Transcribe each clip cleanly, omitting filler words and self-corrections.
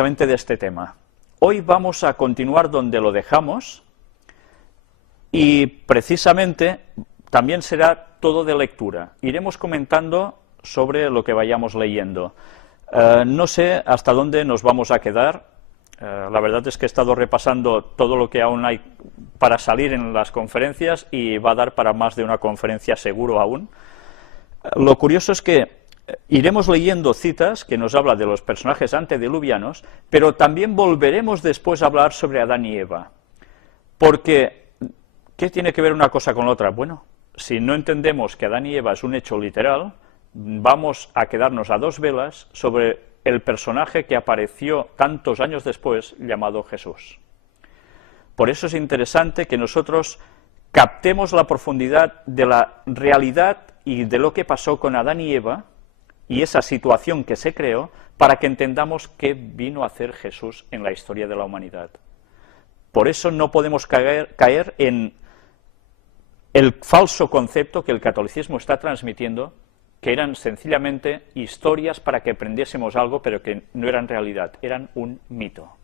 de este tema. Hoy vamos a continuar donde lo dejamos y precisamente también será todo de lectura. Iremos comentando sobre lo que vayamos leyendo. No sé hasta dónde nos vamos a quedar. La verdad es que he estado repasando todo lo que aún hay para salir en las conferencias y va a dar para más de una conferencia seguro aún. Lo curioso es que iremos leyendo citas que nos hablan de los personajes antediluvianos, pero también volveremos después a hablar sobre Adán y Eva. Porque, ¿qué tiene que ver una cosa con la otra? Bueno, si no entendemos que Adán y Eva es un hecho literal, vamos a quedarnos a dos velas sobre el personaje que apareció tantos años después, llamado Jesús. Por eso es interesante que nosotros captemos la profundidad de la realidad y de lo que pasó con Adán y Eva, y esa situación que se creó, para que entendamos qué vino a hacer Jesús en la historia de la humanidad. Por eso no podemos caer en el falso concepto que el catolicismo está transmitiendo, que eran sencillamente historias para que aprendiésemos algo, pero que no eran realidad, eran un mito.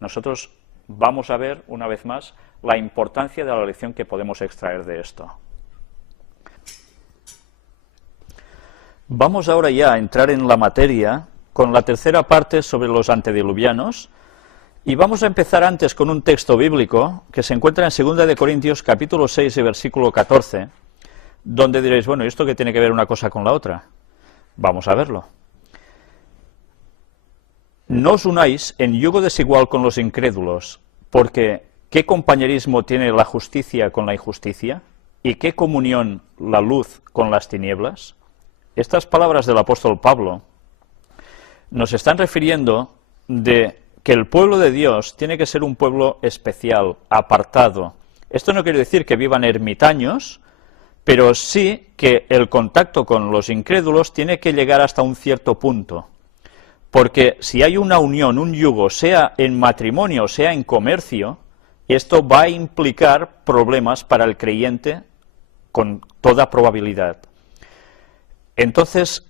Nosotros vamos a ver, una vez más, la importancia de la lección que podemos extraer de esto. Vamos ahora ya a entrar en la materia con la tercera parte sobre los antediluvianos, y vamos a empezar antes con un texto bíblico que se encuentra en 2 de Corintios capítulo 6 y versículo 14, donde diréis, bueno, ¿y esto qué tiene que ver una cosa con la otra? Vamos a verlo. No os unáis en yugo desigual con los incrédulos, porque ¿qué compañerismo tiene la justicia con la injusticia? ¿Y qué comunión la luz con las tinieblas? Estas palabras del apóstol Pablo nos están refiriendo de que el pueblo de Dios tiene que ser un pueblo especial, apartado. Esto no quiere decir que vivan ermitaños, pero sí que el contacto con los incrédulos tiene que llegar hasta un cierto punto. Porque si hay una unión, un yugo, sea en matrimonio, sea en comercio, esto va a implicar problemas para el creyente con toda probabilidad. Entonces,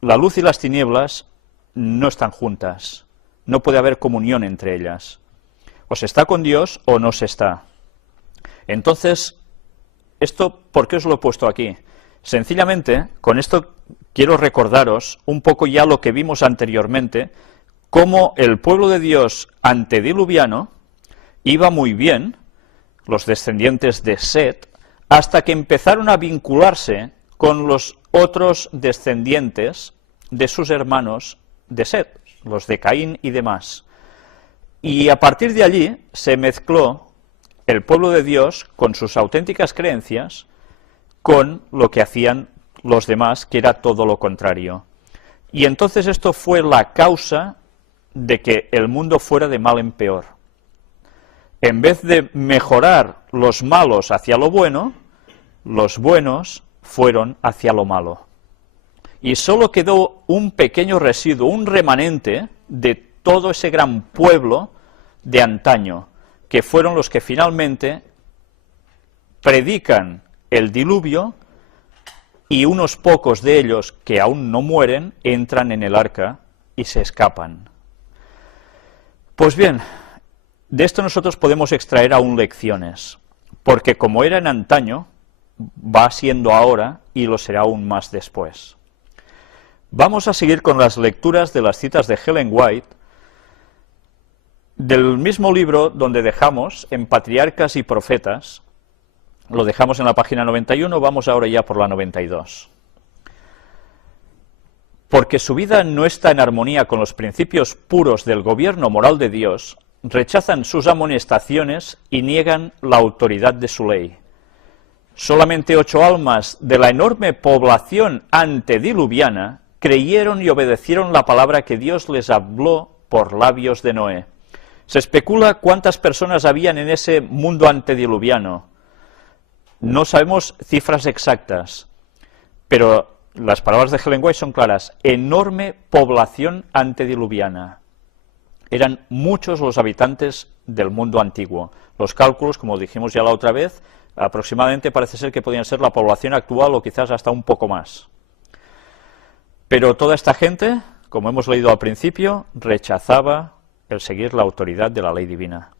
la luz y las tinieblas no están juntas, no puede haber comunión entre ellas. O se está con Dios o no se está. Entonces, esto, ¿por qué os lo he puesto aquí? Sencillamente, con esto quiero recordaros un poco ya lo que vimos anteriormente, cómo el pueblo de Dios antediluviano iba muy bien, los descendientes de Set, hasta que empezaron a vincularse con los otros descendientes de sus hermanos de Set, los de Caín y demás. Y a partir de allí se mezcló el pueblo de Dios con sus auténticas creencias con lo que hacían los demás, que era todo lo contrario. Y entonces esto fue la causa de que el mundo fuera de mal en peor. En vez de mejorar los malos hacia lo bueno, los buenos fueron hacia lo malo. Y solo quedó un pequeño residuo, un remanente de todo ese gran pueblo de antaño, que fueron los que finalmente predican el diluvio, y unos pocos de ellos que aún no mueren entran en el arca y se escapan. Pues bien, de esto nosotros podemos extraer aún lecciones, porque como era en antaño, va siendo ahora y lo será aún más después. Vamos a seguir con las lecturas de las citas de Ellen White, del mismo libro donde dejamos, en Patriarcas y Profetas. Lo dejamos en la página 91, vamos ahora ya por la 92. Porque su vida no está en armonía con los principios puros del gobierno moral de Dios, rechazan sus amonestaciones y niegan la autoridad de su ley. Solamente 8 almas de la enorme población antediluviana creyeron y obedecieron la palabra que Dios les habló por labios de Noé. Se especula cuántas personas habían en ese mundo antediluviano. No sabemos cifras exactas, pero las palabras de Ellen White son claras. Enorme población antediluviana. Eran muchos los habitantes del mundo antiguo. Los cálculos, como dijimos ya la otra vez, aproximadamente parece ser que podían ser la población actual o quizás hasta un poco más. Pero toda esta gente, como hemos leído al principio, rechazaba el seguir la autoridad de la ley divina.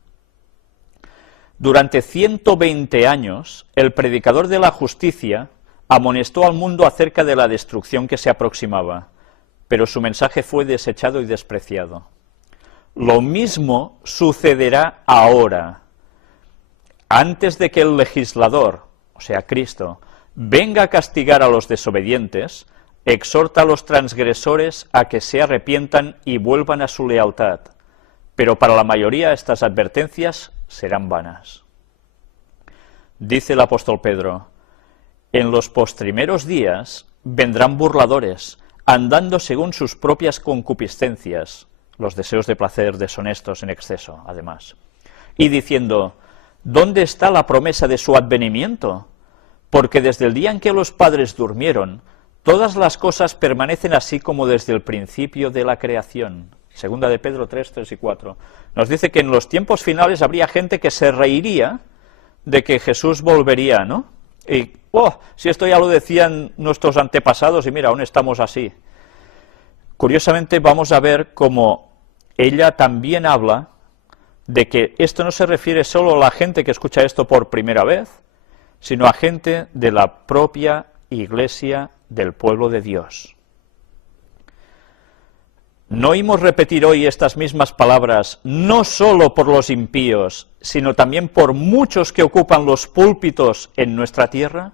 Durante 120 años, el predicador de la justicia amonestó al mundo acerca de la destrucción que se aproximaba, pero su mensaje fue desechado y despreciado. Lo mismo sucederá ahora. Antes de que el legislador, o sea, Cristo, venga a castigar a los desobedientes, exhorta a los transgresores a que se arrepientan y vuelvan a su lealtad, pero para la mayoría estas advertencias serán vanas. Dice el apóstol Pedro: en los postrimeros días vendrán burladores, andando según sus propias concupiscencias, los deseos de placer deshonestos en exceso, además, y diciendo: ¿dónde está la promesa de su advenimiento? Porque desde el día en que los padres durmieron, todas las cosas permanecen así como desde el principio de la creación. Segunda de Pedro 3, 3 y 4. Nos dice que en los tiempos finales habría gente que se reiría de que Jesús volvería, ¿no? Y, si esto ya lo decían nuestros antepasados y mira, aún estamos así. Curiosamente vamos a ver cómo ella también habla de que esto no se refiere solo a la gente que escucha esto por primera vez, sino a gente de la propia Iglesia del pueblo de Dios. ¿No oímos repetir hoy estas mismas palabras no solo por los impíos, sino también por muchos que ocupan los púlpitos en nuestra tierra?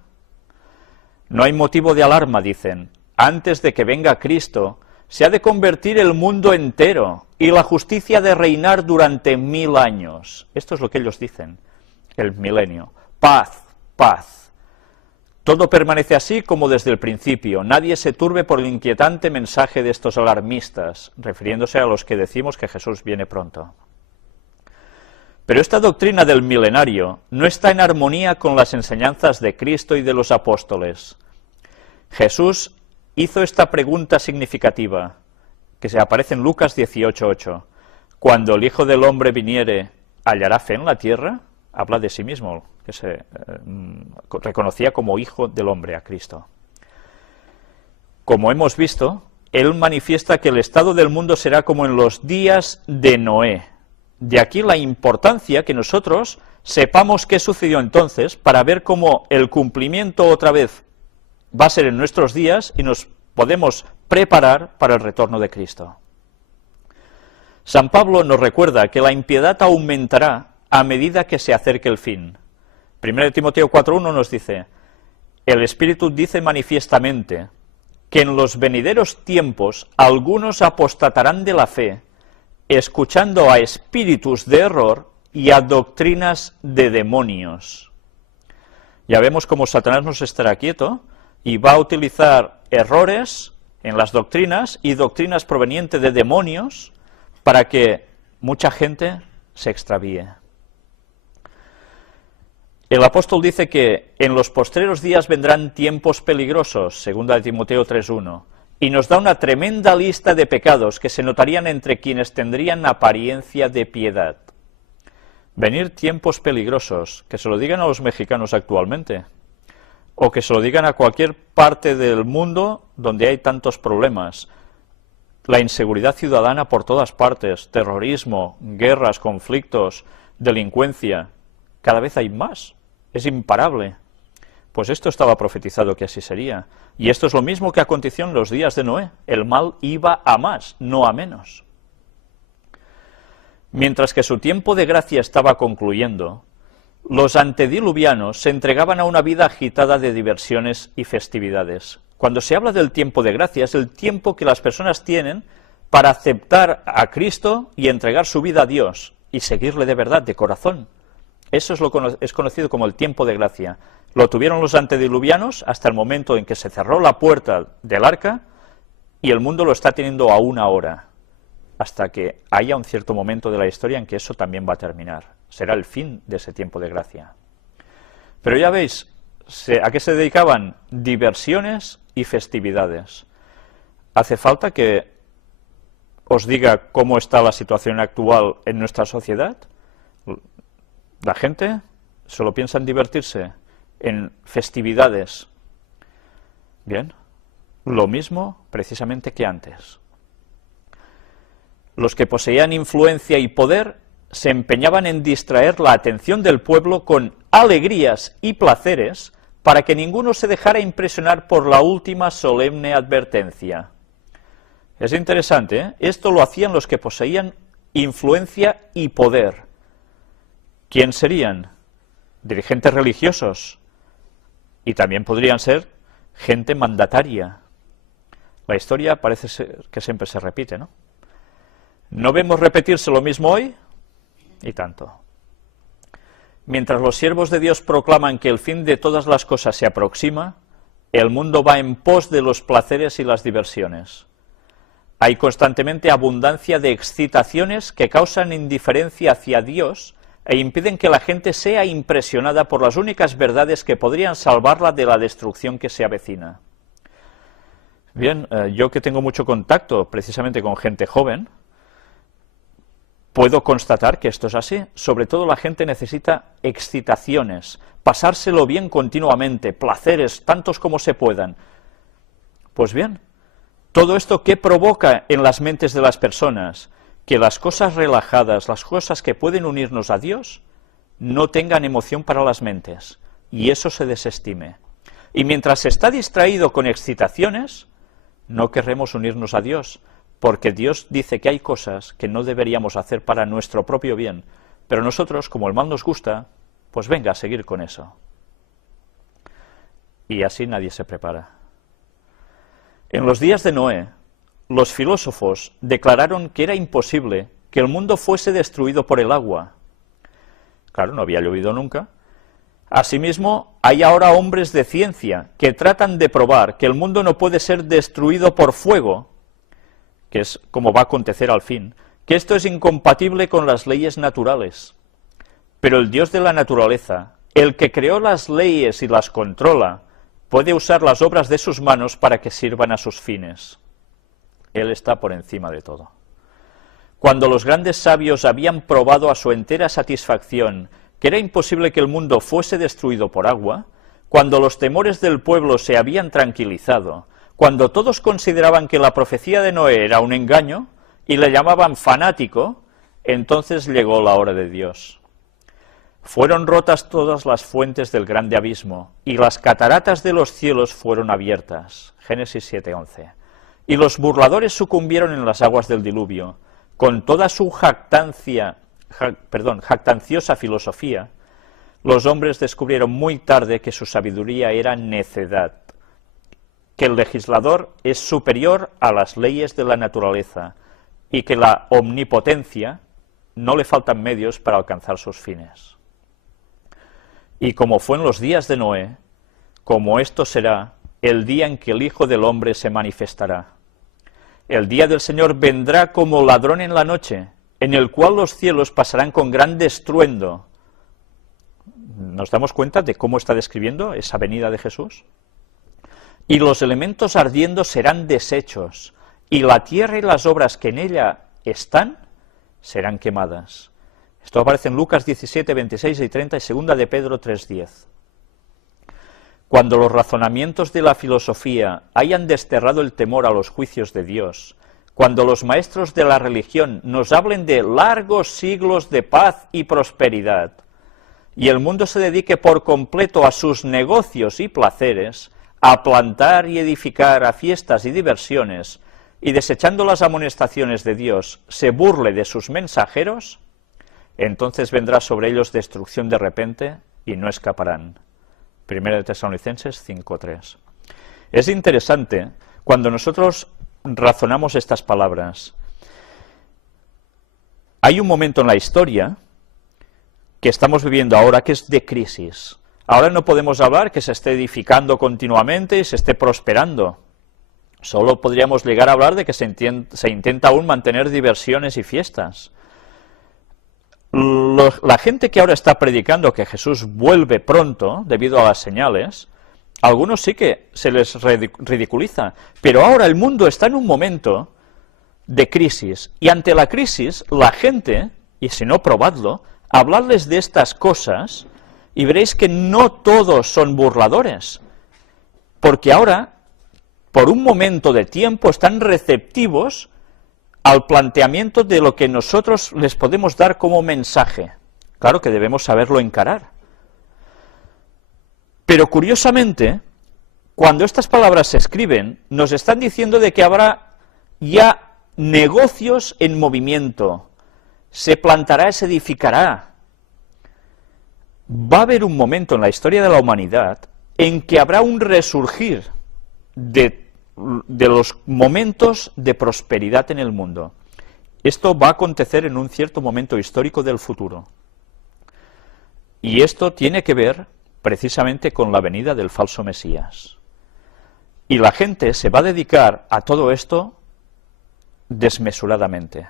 No hay motivo de alarma, dicen. Antes de que venga Cristo, se ha de convertir el mundo entero y la justicia de reinar durante 1000 años. Esto es lo que ellos dicen, el milenio. Paz, paz. Todo permanece así como desde el principio. Nadie se turbe por el inquietante mensaje de estos alarmistas, refiriéndose a los que decimos que Jesús viene pronto. Pero esta doctrina del milenario no está en armonía con las enseñanzas de Cristo y de los apóstoles. Jesús hizo esta pregunta significativa, que se aparece en Lucas 18:8. Cuando el Hijo del Hombre viniere, ¿hallará fe en la tierra? Habla de sí mismo, que se reconocía como Hijo del Hombre a Cristo. Como hemos visto, Él manifiesta que el estado del mundo será como en los días de Noé. De aquí la importancia que nosotros sepamos qué sucedió entonces, para ver cómo el cumplimiento otra vez va a ser en nuestros días y nos podemos preparar para el retorno de Cristo. San Pablo nos recuerda que la impiedad aumentará a medida que se acerque el fin. 1 Timoteo 4:1 nos dice: el Espíritu dice manifiestamente que en los venideros tiempos algunos apostatarán de la fe, escuchando a espíritus de error y a doctrinas de demonios. Ya vemos cómo Satanás no estará quieto y va a utilizar errores en las doctrinas y doctrinas provenientes de demonios para que mucha gente se extravíe. El apóstol dice que en los postreros días vendrán tiempos peligrosos, 2 Timoteo 3:1, y nos da una tremenda lista de pecados que se notarían entre quienes tendrían apariencia de piedad. Venir tiempos peligrosos, que se lo digan a los mexicanos actualmente, o que se lo digan a cualquier parte del mundo donde hay tantos problemas. La inseguridad ciudadana por todas partes, terrorismo, guerras, conflictos, delincuencia, cada vez hay más, es imparable. Pues esto estaba profetizado que así sería. Y esto es lo mismo que aconteció en los días de Noé. El mal iba a más, no a menos. Mientras que su tiempo de gracia estaba concluyendo, los antediluvianos se entregaban a una vida agitada de diversiones y festividades. Cuando se habla del tiempo de gracia, es el tiempo que las personas tienen para aceptar a Cristo y entregar su vida a Dios y seguirle de verdad, de corazón. Eso es conocido como el tiempo de gracia. Lo tuvieron los antediluvianos hasta el momento en que se cerró la puerta del arca, y el mundo lo está teniendo aún ahora, hasta que haya un cierto momento de la historia en que eso también va a terminar. Será el fin de ese tiempo de gracia. Pero ya veis, ¿a qué se dedicaban? Diversiones y festividades. ¿Hace falta que os diga cómo está la situación actual en nuestra sociedad? La gente solo piensa en divertirse, en festividades. Bien, lo mismo precisamente que antes. los que poseían influencia y poder se empeñaban en distraer la atención del pueblo con alegrías y placeres para que ninguno se dejara impresionar por la última solemne advertencia. Es interesante, ¿eh? Esto lo hacían los que poseían influencia y poder. ¿Quién serían? Dirigentes religiosos. Y también podrían ser gente mandataria. La historia parece ser que siempre se repite, ¿no? ¿No vemos repetirse lo mismo hoy? Y tanto. Mientras los siervos de Dios proclaman que el fin de todas las cosas se aproxima, el mundo va en pos de los placeres y las diversiones. Hay constantemente abundancia de excitaciones que causan indiferencia hacia Dios e impiden que la gente sea impresionada por las únicas verdades que podrían salvarla de la destrucción que se avecina. Bien, yo que tengo mucho contacto precisamente con gente joven, puedo constatar que esto es así. Sobre todo la gente necesita excitaciones, pasárselo bien continuamente, placeres, tantos como se puedan. Pues bien, todo esto, ¿qué provoca en las mentes de las personas? Que las cosas relajadas, las cosas que pueden unirnos a Dios, no tengan emoción para las mentes, y eso se desestime. Y mientras se está distraído con excitaciones, no querremos unirnos a Dios, porque Dios dice que hay cosas que no deberíamos hacer para nuestro propio bien, pero nosotros, como el mal nos gusta, pues venga a seguir con eso. Y así nadie se prepara. En los días de Noé, los filósofos declararon que era imposible que el mundo fuese destruido por el agua. Claro, no había llovido nunca. Asimismo, hay ahora hombres de ciencia que tratan de probar que el mundo no puede ser destruido por fuego, que es como va a acontecer al fin, que esto es incompatible con las leyes naturales. Pero el Dios de la naturaleza, el que creó las leyes y las controla, puede usar las obras de sus manos para que sirvan a sus fines. Él está por encima de todo. Cuando los grandes sabios habían probado a su entera satisfacción que era imposible que el mundo fuese destruido por agua, cuando los temores del pueblo se habían tranquilizado, cuando todos consideraban que la profecía de Noé era un engaño y le llamaban fanático, entonces llegó la hora de Dios. Fueron rotas todas las fuentes del grande abismo, y las cataratas de los cielos fueron abiertas. Génesis 7:11. Y los burladores sucumbieron en las aguas del diluvio. Con toda su jactanciosa filosofía, los hombres descubrieron muy tarde que su sabiduría era necedad, que el legislador es superior a las leyes de la naturaleza, y que la omnipotencia no le faltan medios para alcanzar sus fines. Y como fue en los días de Noé, como esto será el día en que el Hijo del Hombre se manifestará. El día del Señor vendrá como ladrón en la noche, en el cual los cielos pasarán con gran estruendo. ¿Nos damos cuenta de cómo está describiendo esa venida de Jesús? Y los elementos ardiendo serán deshechos, y la tierra y las obras que en ella están serán quemadas. Esto aparece en Lucas 17, 26 y 30 y 2 de Pedro 3:10. Cuando los razonamientos de la filosofía hayan desterrado el temor a los juicios de Dios, cuando los maestros de la religión nos hablen de largos siglos de paz y prosperidad, y el mundo se dedique por completo a sus negocios y placeres, a plantar y edificar, a fiestas y diversiones, y desechando las amonestaciones de Dios, se burle de sus mensajeros, entonces vendrá sobre ellos destrucción de repente y no escaparán. 1 Tesalonicenses 5:3. Es interesante cuando nosotros razonamos estas palabras. Hay un momento en la historia que estamos viviendo ahora que es de crisis. Ahora no podemos hablar que se esté edificando continuamente y se esté prosperando. Solo podríamos llegar a hablar de que se intenta aún mantener diversiones y fiestas. La gente que ahora está predicando que Jesús vuelve pronto, debido a las señales, algunos sí que se les ridiculiza, pero ahora el mundo está en un momento de crisis, y ante la crisis, la gente, y si no, probadlo, habladles de estas cosas, y veréis que no todos son burladores, porque ahora, por un momento de tiempo, están receptivos al planteamiento de lo que nosotros les podemos dar como mensaje. Claro que debemos saberlo encarar. Pero curiosamente, cuando estas palabras se escriben, nos están diciendo de que habrá ya negocios en movimiento, se plantará, se edificará. Va a haber un momento en la historia de la humanidad en que habrá un resurgir de los momentos de prosperidad en el mundo. Esto va a acontecer en un cierto momento histórico del futuro. Y esto tiene que ver precisamente con la venida del falso Mesías. Y la gente se va a dedicar a todo esto desmesuradamente.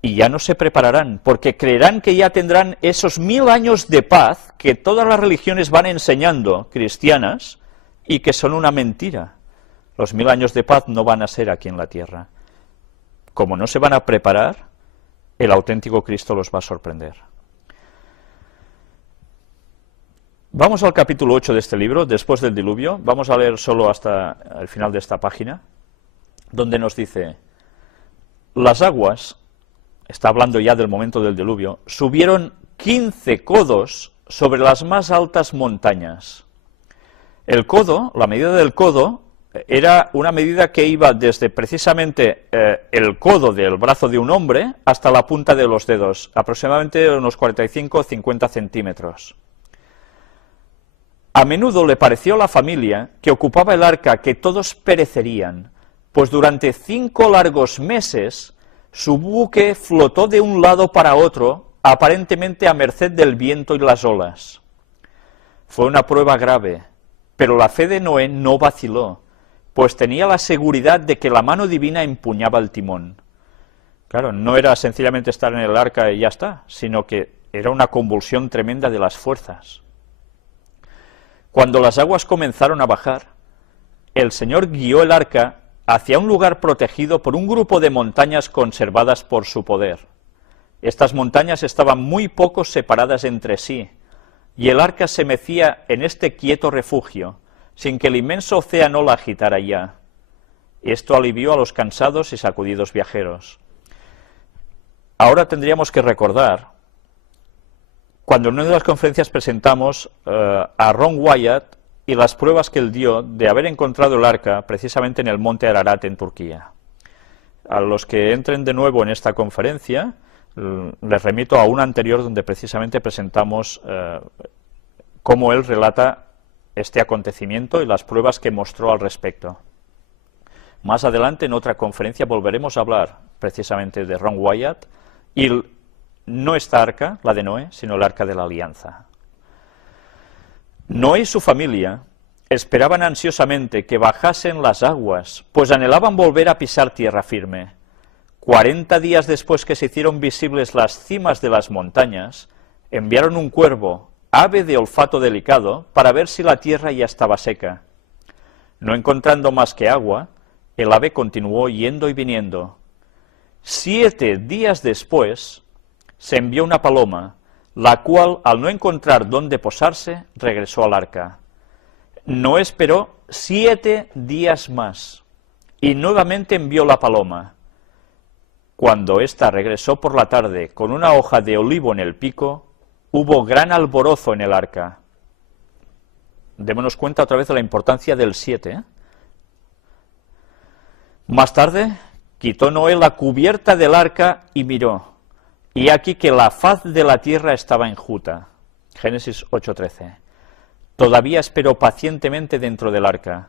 Y ya no se prepararán, porque creerán que ya tendrán esos 1000 años de paz que todas las religiones van enseñando, cristianas, y que son una mentira. Los 1000 años de paz no van a ser aquí en la tierra. Como no se van a preparar, el auténtico Cristo los va a sorprender. Vamos al capítulo 8 de este libro, después del diluvio. Vamos a leer solo hasta el final de esta página, donde nos dice: las aguas, está hablando ya del momento del diluvio, subieron 15 codos sobre las más altas montañas. El codo, la medida del codo, era una medida que iba desde precisamente el codo del brazo de un hombre hasta la punta de los dedos, aproximadamente unos 45 o 50 centímetros. A menudo le pareció a la familia que ocupaba el arca que todos perecerían, pues durante 5 largos meses su buque flotó de un lado para otro, aparentemente a merced del viento y las olas. Fue una prueba grave, pero la fe de Noé no vaciló, pues tenía la seguridad de que la mano divina empuñaba el timón. Claro, no era sencillamente estar en el arca y ya está, sino que era una convulsión tremenda de las fuerzas. Cuando las aguas comenzaron a bajar, el Señor guió el arca hacia un lugar protegido por un grupo de montañas conservadas por su poder. Estas montañas estaban muy poco separadas entre sí, y el arca se mecía en este quieto refugio, sin que el inmenso océano la agitara ya. Esto alivió a los cansados y sacudidos viajeros. Ahora tendríamos que recordar, cuando en una de las conferencias presentamos a Ron Wyatt y las pruebas que él dio de haber encontrado el arca precisamente en el monte Ararat en Turquía. A los que entren de nuevo en esta conferencia, les remito a una anterior donde precisamente presentamos cómo él relata este acontecimiento y las pruebas que mostró al respecto. Más adelante, en otra conferencia, volveremos a hablar precisamente de Ron Wyatt y no esta arca, la de Noé, sino el arca de la alianza. Noé y su familia esperaban ansiosamente que bajasen las aguas, pues anhelaban volver a pisar tierra firme. 40 días después que se hicieron visibles las cimas de las montañas, enviaron un cuervo, ave de olfato delicado, para ver si la tierra ya estaba seca. No encontrando más que agua, el ave continuó yendo y viniendo. 7 días después, se envió una paloma, la cual, al no encontrar dónde posarse, regresó al arca. No esperó 7 días más, y nuevamente envió la paloma. Cuando ésta regresó por la tarde con una hoja de olivo en el pico, hubo gran alborozo en el arca. Démonos cuenta otra vez de la importancia del 7. Más tarde, quitó Noé la cubierta del arca y miró. Y aquí que la faz de la tierra estaba enjuta. Génesis 8:13. Todavía esperó pacientemente dentro del arca.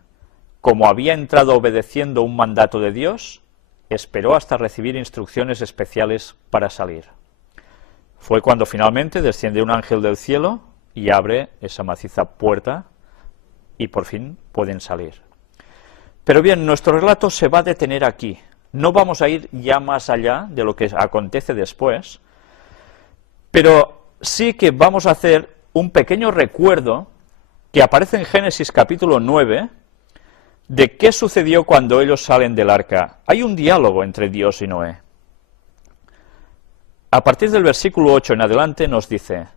Como había entrado obedeciendo un mandato de Dios, esperó hasta recibir instrucciones especiales para salir. Fue cuando finalmente desciende un ángel del cielo y abre esa maciza puerta y por fin pueden salir. Pero bien, nuestro relato se va a detener aquí. No vamos a ir ya más allá de lo que acontece después, pero sí que vamos a hacer un pequeño recuerdo que aparece en Génesis capítulo 9, de qué sucedió cuando ellos salen del arca. Hay un diálogo entre Dios y Noé. A partir del versículo 8 en adelante nos dice: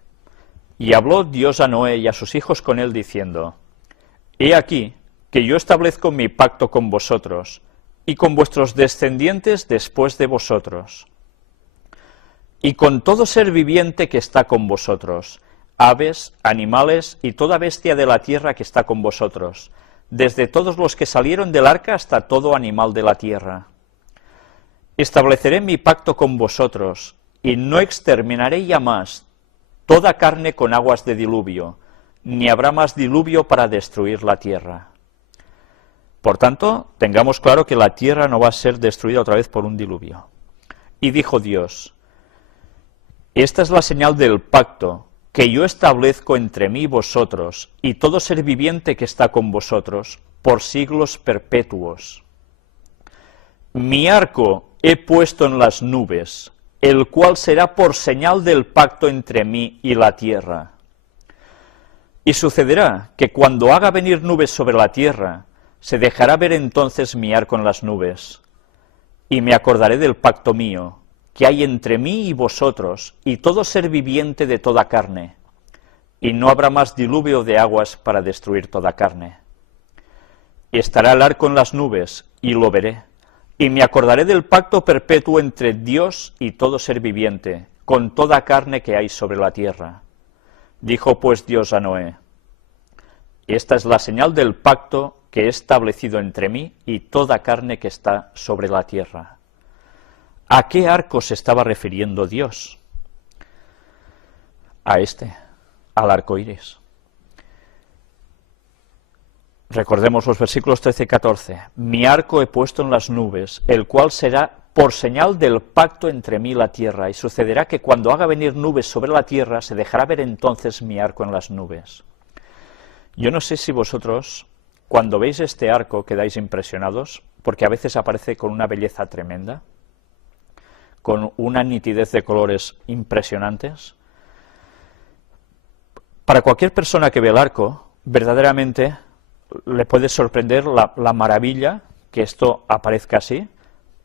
y habló Dios a Noé y a sus hijos con él diciendo: he aquí que yo establezco mi pacto con vosotros, y con vuestros descendientes después de vosotros, y con todo ser viviente que está con vosotros, aves, animales y toda bestia de la tierra que está con vosotros, desde todos los que salieron del arca hasta todo animal de la tierra. Estableceré mi pacto con vosotros, y no exterminaré ya más toda carne con aguas de diluvio, ni habrá más diluvio para destruir la tierra. Por tanto, tengamos claro que la tierra no va a ser destruida otra vez por un diluvio. Y dijo Dios: esta es la señal del pacto que yo establezco entre mí y vosotros, y todo ser viviente que está con vosotros, por siglos perpetuos. Mi arco he puesto en las nubes, el cual será por señal del pacto entre mí y la tierra. Y sucederá que cuando haga venir nubes sobre la tierra, se dejará ver entonces mi arco en las nubes, y me acordaré del pacto mío, que hay entre mí y vosotros, y todo ser viviente de toda carne, y no habrá más diluvio de aguas para destruir toda carne. Estará el arco en las nubes, y lo veré, y me acordaré del pacto perpetuo entre Dios y todo ser viviente, con toda carne que hay sobre la tierra. Dijo pues Dios a Noé: esta es la señal del pacto que he establecido entre mí y toda carne que está sobre la tierra. ¿A qué arco se estaba refiriendo Dios? A al arco iris. Recordemos los versículos 13 y 14. Mi arco he puesto en las nubes, el cual será por señal del pacto entre mí y la tierra, y sucederá que cuando haga venir nubes sobre la tierra, se dejará ver entonces mi arco en las nubes. Yo no sé si vosotros, cuando veis este arco, quedáis impresionados, porque a veces aparece con una belleza tremenda, con una nitidez de colores impresionantes. Para cualquier persona que ve el arco, verdaderamente le puede sorprender la maravilla que esto aparezca así.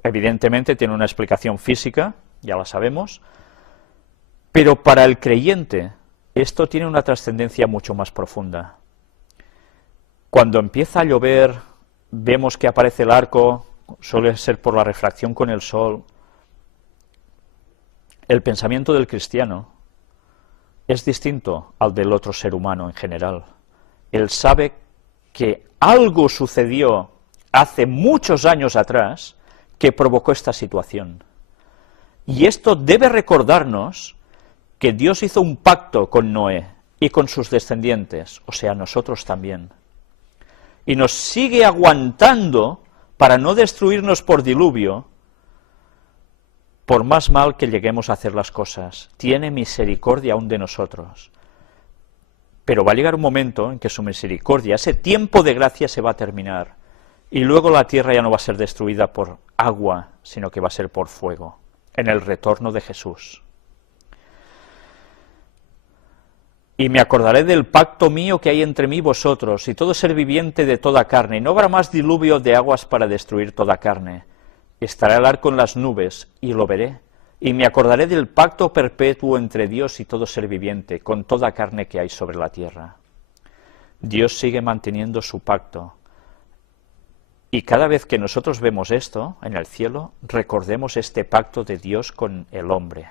Evidentemente tiene una explicación física, ya la sabemos, pero para el creyente esto tiene una trascendencia mucho más profunda. Cuando empieza a llover, vemos que aparece el arco, suele ser por la refracción con el sol. El pensamiento del cristiano es distinto al del otro ser humano en general. Él sabe que algo sucedió hace muchos años atrás que provocó esta situación. Y esto debe recordarnos que Dios hizo un pacto con Noé y con sus descendientes, o sea, nosotros también. Y nos sigue aguantando para no destruirnos por diluvio, por más mal que lleguemos a hacer las cosas. Tiene misericordia aún de nosotros. Pero va a llegar un momento en que su misericordia, ese tiempo de gracia se va a terminar, y luego la tierra ya no va a ser destruida por agua, sino que va a ser por fuego, en el retorno de Jesús. Y me acordaré del pacto mío que hay entre mí y vosotros, y todo ser viviente de toda carne, y no habrá más diluvio de aguas para destruir toda carne. Estará el arco en las nubes, y lo veré, y me acordaré del pacto perpetuo entre Dios y todo ser viviente, con toda carne que hay sobre la tierra. Dios sigue manteniendo su pacto, y cada vez que nosotros vemos esto en el cielo, recordemos este pacto de Dios con el hombre.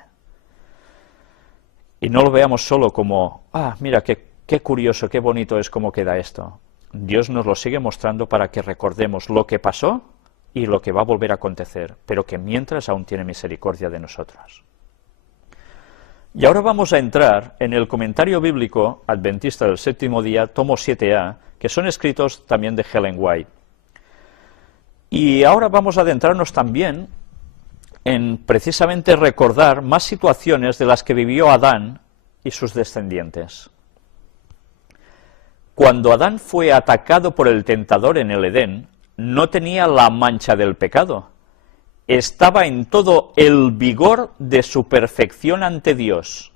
Y no lo veamos solo como, mira, qué curioso, qué bonito es cómo queda esto. Dios nos lo sigue mostrando para que recordemos lo que pasó y lo que va a volver a acontecer, pero que mientras aún tiene misericordia de nosotros. Y ahora vamos a entrar en el comentario bíblico adventista del séptimo día, tomo 7a, que son escritos también de Ellen White. Y ahora vamos a adentrarnos también en precisamente recordar más situaciones de las que vivió Adán y sus descendientes. Cuando Adán fue atacado por el tentador en el Edén, no tenía la mancha del pecado. Estaba en todo el vigor de su perfección ante Dios.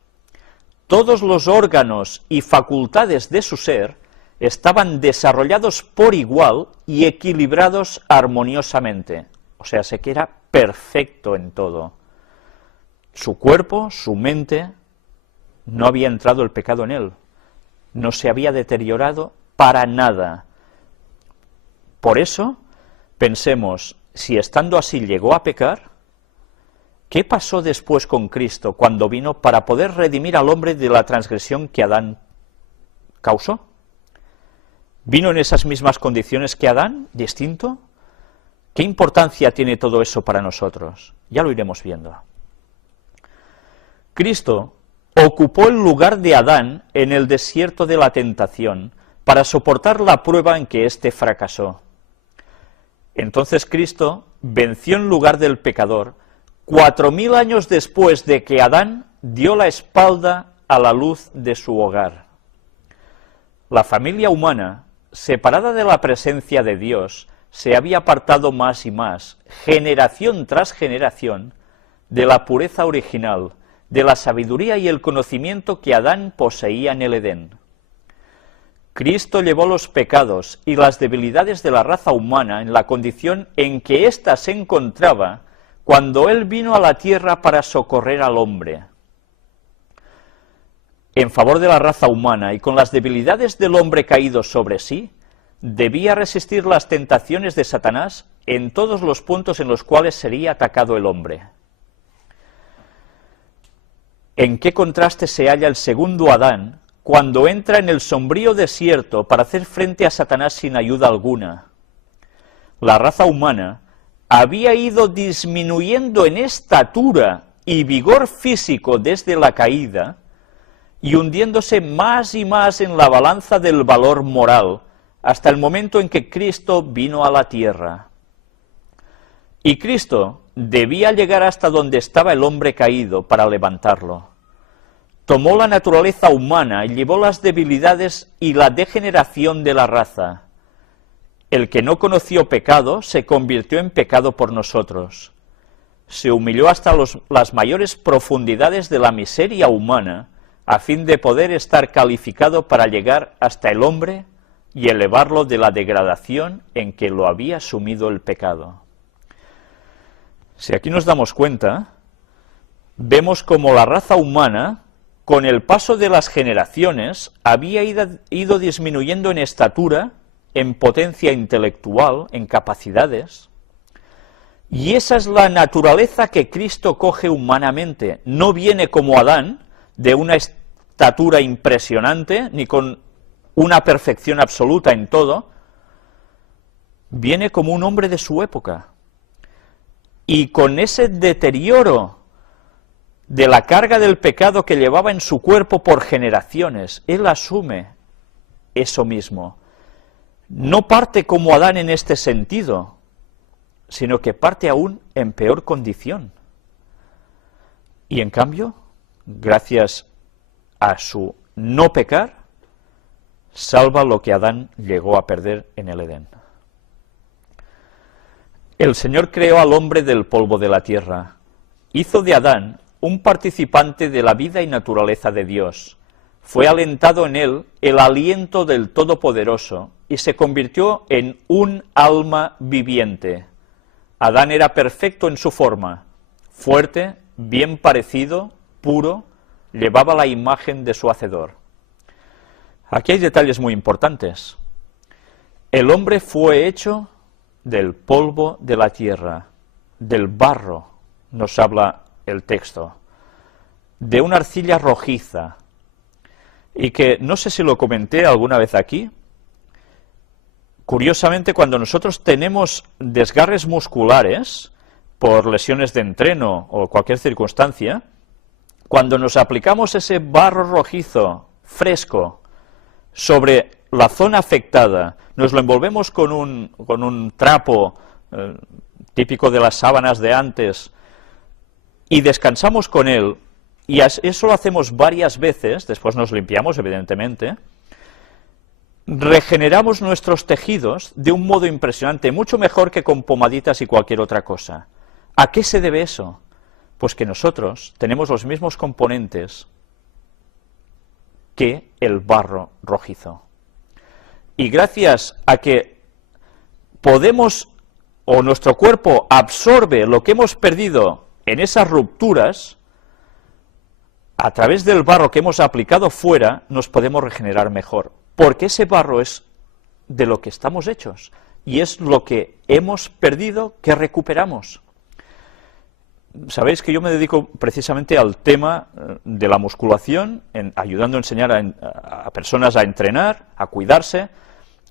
Todos los órganos y facultades de su ser estaban desarrollados por igual y equilibrados armoniosamente. O sea, sé que era perfecto en todo. Su cuerpo, su mente, no había entrado el pecado en él. No se había deteriorado para nada. Por eso, pensemos, si estando así llegó a pecar, ¿qué pasó después con Cristo cuando vino para poder redimir al hombre de la transgresión que Adán causó? ¿Vino en esas mismas condiciones que Adán, distinto? ¿Qué importancia tiene todo eso para nosotros? Ya lo iremos viendo. Cristo ocupó el lugar de Adán en el desierto de la tentación para soportar la prueba en que éste fracasó. Entonces Cristo venció en lugar del pecador 4000 años después de que Adán dio la espalda a la luz de su hogar. La familia humana, separada de la presencia de Dios, se había apartado más y más, generación tras generación, de la pureza original, de la sabiduría y el conocimiento que Adán poseía en el Edén. Cristo llevó los pecados y las debilidades de la raza humana en la condición en que ésta se encontraba cuando Él vino a la tierra para socorrer al hombre. En favor de la raza humana y con las debilidades del hombre caído sobre sí, debía resistir las tentaciones de Satanás en todos los puntos en los cuales sería atacado el hombre. ¿En qué contraste se halla el segundo Adán cuando entra en el sombrío desierto para hacer frente a Satanás sin ayuda alguna? La raza humana había ido disminuyendo en estatura y vigor físico desde la caída y hundiéndose más y más en la balanza del valor moral hasta el momento en que Cristo vino a la tierra. Y Cristo debía llegar hasta donde estaba el hombre caído para levantarlo. Tomó la naturaleza humana y llevó las debilidades y la degeneración de la raza. El que no conoció pecado se convirtió en pecado por nosotros. Se humilló hasta las mayores profundidades de la miseria humana a fin de poder estar calificado para llegar hasta el hombre y elevarlo de la degradación en que lo había sumido el pecado. Si aquí nos damos cuenta, vemos como la raza humana, con el paso de las generaciones, había ido disminuyendo en estatura, en potencia intelectual, en capacidades, y esa es la naturaleza que Cristo coge humanamente. No viene como Adán, de una estatura impresionante, ni con una perfección absoluta en todo, viene como un hombre de su época, y con ese deterioro de la carga del pecado que llevaba en su cuerpo por generaciones, él asume eso mismo. No parte como Adán en este sentido, sino que parte aún en peor condición. Y en cambio, gracias a su no pecar, salva lo que Adán llegó a perder en el Edén. El Señor creó al hombre del polvo de la tierra, hizo de Adán un participante de la vida y naturaleza de Dios, fue alentado en él el aliento del Todopoderoso y se convirtió en un alma viviente. Adán era perfecto en su forma, fuerte, bien parecido, puro, llevaba la imagen de su Hacedor. Aquí hay detalles muy importantes. El hombre fue hecho del polvo de la tierra, del barro, nos habla el texto, de una arcilla rojiza, y que, no sé si lo comenté alguna vez aquí, curiosamente cuando nosotros tenemos desgarres musculares, por lesiones de entreno o cualquier circunstancia, cuando nos aplicamos ese barro rojizo, fresco, sobre la zona afectada, nos lo envolvemos con un trapo típico de las sábanas de antes, y descansamos con él, y eso lo hacemos varias veces, después nos limpiamos, evidentemente, regeneramos nuestros tejidos de un modo impresionante, mucho mejor que con pomaditas y cualquier otra cosa. ¿A qué se debe eso? Pues que nosotros tenemos los mismos componentes que el barro rojizo. Y gracias a que podemos, o nuestro cuerpo absorbe lo que hemos perdido en esas rupturas, a través del barro que hemos aplicado fuera, nos podemos regenerar mejor, porque ese barro es de lo que estamos hechos, y es lo que hemos perdido que recuperamos. Sabéis que yo me dedico precisamente al tema de la musculación, ayudando a enseñar a personas a entrenar, a cuidarse,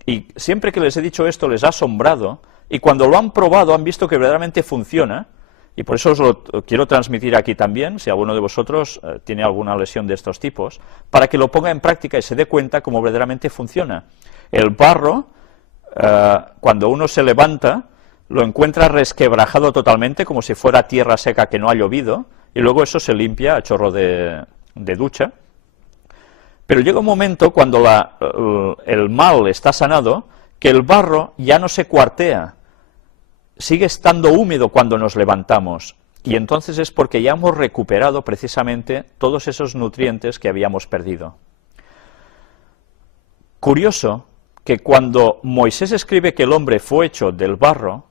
y siempre que les he dicho esto les ha asombrado, y cuando lo han probado han visto que verdaderamente funciona, y por eso os lo quiero transmitir aquí también, si alguno de vosotros tiene alguna lesión de estos tipos, para que lo ponga en práctica y se dé cuenta cómo verdaderamente funciona. El barro, cuando uno se levanta, lo encuentra resquebrajado totalmente, como si fuera tierra seca que no ha llovido, y luego eso se limpia a chorro de ducha. Pero llega un momento cuando el mal está sanado, que el barro ya no se cuartea, sigue estando húmedo cuando nos levantamos, y entonces es porque ya hemos recuperado precisamente todos esos nutrientes que habíamos perdido. Curioso que cuando Moisés escribe que el hombre fue hecho del barro,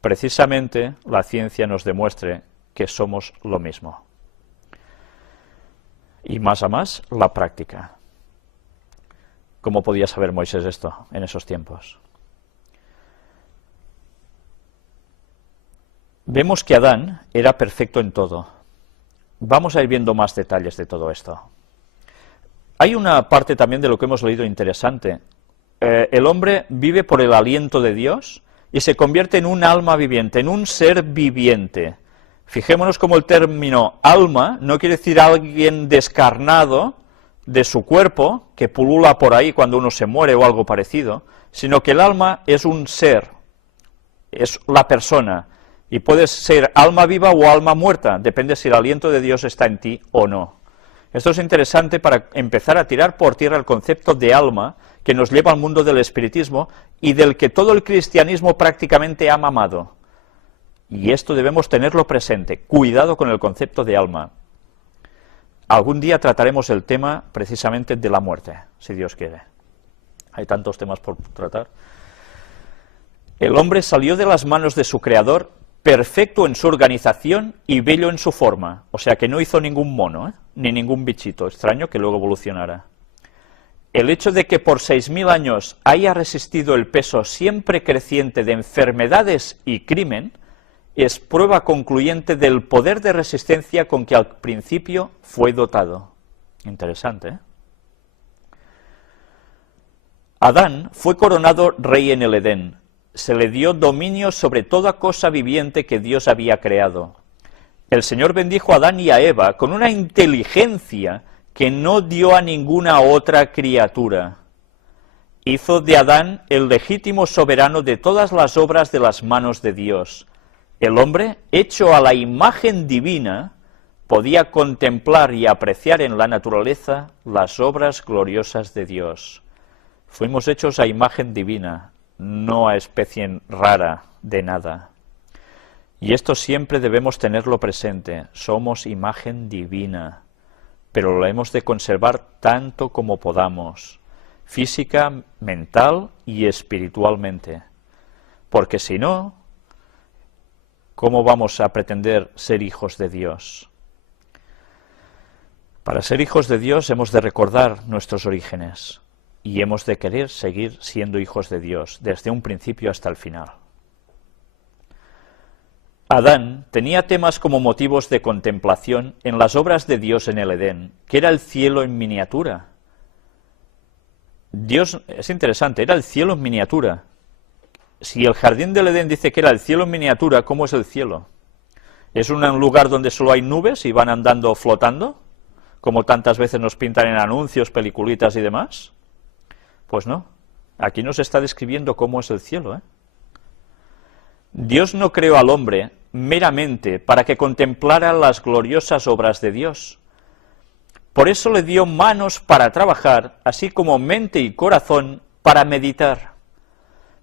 precisamente la ciencia nos demuestre que somos lo mismo. Y más a más, la práctica. ¿Cómo podía saber Moisés esto en esos tiempos? Vemos que Adán era perfecto en todo. Vamos a ir viendo más detalles de todo esto. Hay una parte también de lo que hemos leído interesante. El hombre vive por el aliento de Dios y se convierte en un alma viviente, en un ser viviente. Fijémonos como el término alma no quiere decir alguien descarnado de su cuerpo, que pulula por ahí cuando uno se muere o algo parecido, sino que el alma es un ser, es la persona, y puedes ser alma viva o alma muerta, depende si el aliento de Dios está en ti o no. Esto es interesante para empezar a tirar por tierra el concepto de alma que nos lleva al mundo del espiritismo y del que todo el cristianismo prácticamente ha mamado. Y esto debemos tenerlo presente, cuidado con el concepto de alma. Algún día trataremos el tema precisamente de la muerte, si Dios quiere. Hay tantos temas por tratar. El hombre salió de las manos de su Creador perfecto en su organización y bello en su forma, o sea que no hizo ningún mono, ni ningún bichito extraño que luego evolucionara. El hecho de que por 6000 años haya resistido el peso siempre creciente de enfermedades y crimen es prueba concluyente del poder de resistencia con que al principio fue dotado. Interesante, ¿eh? Adán fue coronado rey en el Edén. Se le dio dominio sobre toda cosa viviente que Dios había creado. El Señor bendijo a Adán y a Eva con una inteligencia que no dio a ninguna otra criatura. Hizo de Adán el legítimo soberano de todas las obras de las manos de Dios. El hombre, hecho a la imagen divina, podía contemplar y apreciar en la naturaleza las obras gloriosas de Dios. Fuimos hechos a imagen divina, no a especie rara de nada. Y esto siempre debemos tenerlo presente, somos imagen divina, pero lo hemos de conservar tanto como podamos, física, mental y espiritualmente, porque si no, ¿cómo vamos a pretender ser hijos de Dios? Para ser hijos de Dios hemos de recordar nuestros orígenes, y hemos de querer seguir siendo hijos de Dios, desde un principio hasta el final. Adán tenía temas como motivos de contemplación en las obras de Dios en el Edén, que era el cielo en miniatura. Dios, es interesante, era el cielo en miniatura. Si el jardín del Edén dice que era el cielo en miniatura, ¿cómo es el cielo? ¿Es un lugar donde solo hay nubes y van andando flotando, como tantas veces nos pintan en anuncios, peliculitas y demás? Pues no, aquí nos está describiendo cómo es el cielo, ¿eh? Dios no creó al hombre meramente para que contemplara las gloriosas obras de Dios. Por eso le dio manos para trabajar, así como mente y corazón para meditar.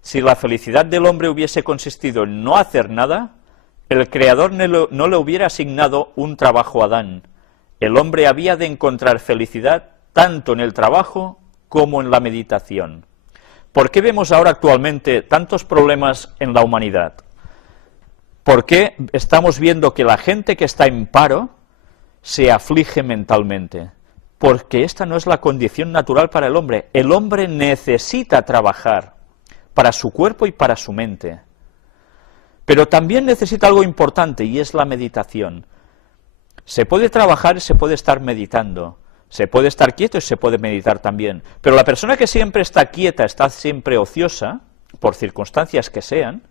Si la felicidad del hombre hubiese consistido en no hacer nada, el Creador no le hubiera asignado un trabajo a Adán. El hombre había de encontrar felicidad tanto en el trabajo como en la meditación. ¿Por qué vemos ahora actualmente tantos problemas en la humanidad? ¿Por qué estamos viendo que la gente que está en paro se aflige mentalmente? Porque esta no es la condición natural para el hombre. El hombre necesita trabajar. para su cuerpo y para su mente. Pero también necesita algo importante, y es la meditación. Se puede trabajar y se puede estar meditando, se puede estar quieto y se puede meditar también, pero la persona que siempre está quieta, está siempre ociosa, por circunstancias que sean,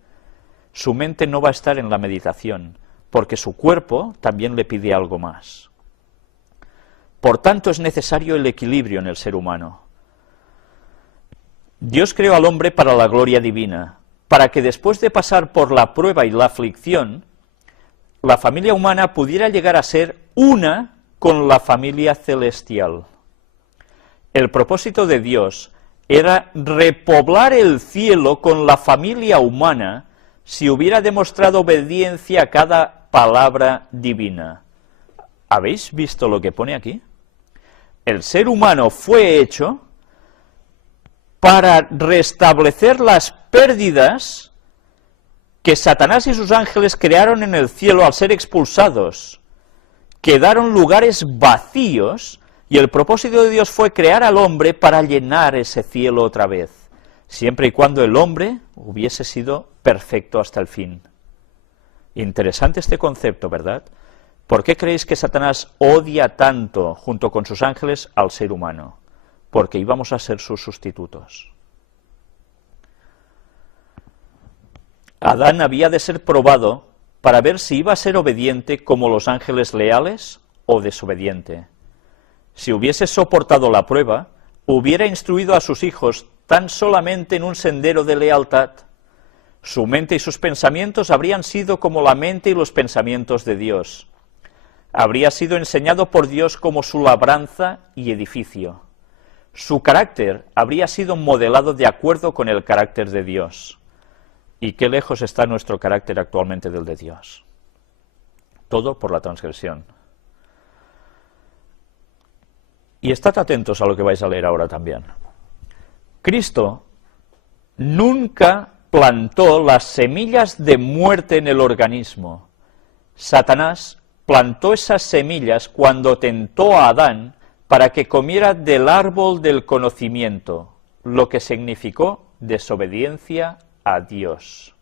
su mente no va a estar en la meditación, porque su cuerpo también le pide algo más. Por tanto, es necesario el equilibrio en el ser humano. Dios creó al hombre para la gloria divina, para que después de pasar por la prueba y la aflicción, la familia humana pudiera llegar a ser una con la familia celestial. El propósito de Dios era repoblar el cielo con la familia humana si hubiera demostrado obediencia a cada palabra divina. ¿Habéis visto lo que pone aquí? El ser humano fue hecho para restablecer las pérdidas que Satanás y sus ángeles crearon en el cielo al ser expulsados. Quedaron lugares vacíos y el propósito de Dios fue crear al hombre para llenar ese cielo otra vez, siempre y cuando el hombre hubiese sido perfecto hasta el fin. Interesante este concepto, ¿verdad? ¿Por qué creéis que Satanás odia tanto, junto con sus ángeles, al ser humano? Porque íbamos a ser sus sustitutos. Adán había de ser probado para ver si iba a ser obediente como los ángeles leales o desobediente. Si hubiese soportado la prueba, hubiera instruido a sus hijos tan solamente en un sendero de lealtad. Su mente y sus pensamientos habrían sido como la mente y los pensamientos de Dios. Habría sido enseñado por Dios como su labranza y edificio. Su carácter habría sido modelado de acuerdo con el carácter de Dios. ¿Y qué lejos está nuestro carácter actualmente del de Dios? Todo por la transgresión. Y estad atentos a lo que vais a leer ahora también. Cristo nunca plantó las semillas de muerte en el organismo. Satanás plantó esas semillas cuando tentó a Adán para que comiera del árbol del conocimiento, lo que significó desobediencia a Dios.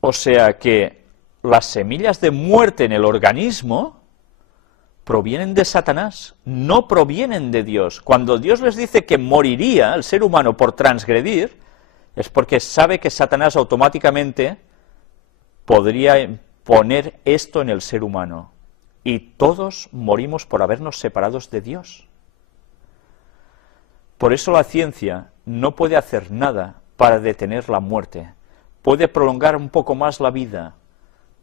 O sea que las semillas de muerte en el organismo provienen de Satanás, no provienen de Dios. Cuando Dios les dice que moriría el ser humano por transgredir, es porque sabe que Satanás automáticamente podría poner esto en el ser humano. Y todos morimos por habernos separados de Dios. Por eso la ciencia no puede hacer nada para detener la muerte. Puede prolongar un poco más la vida,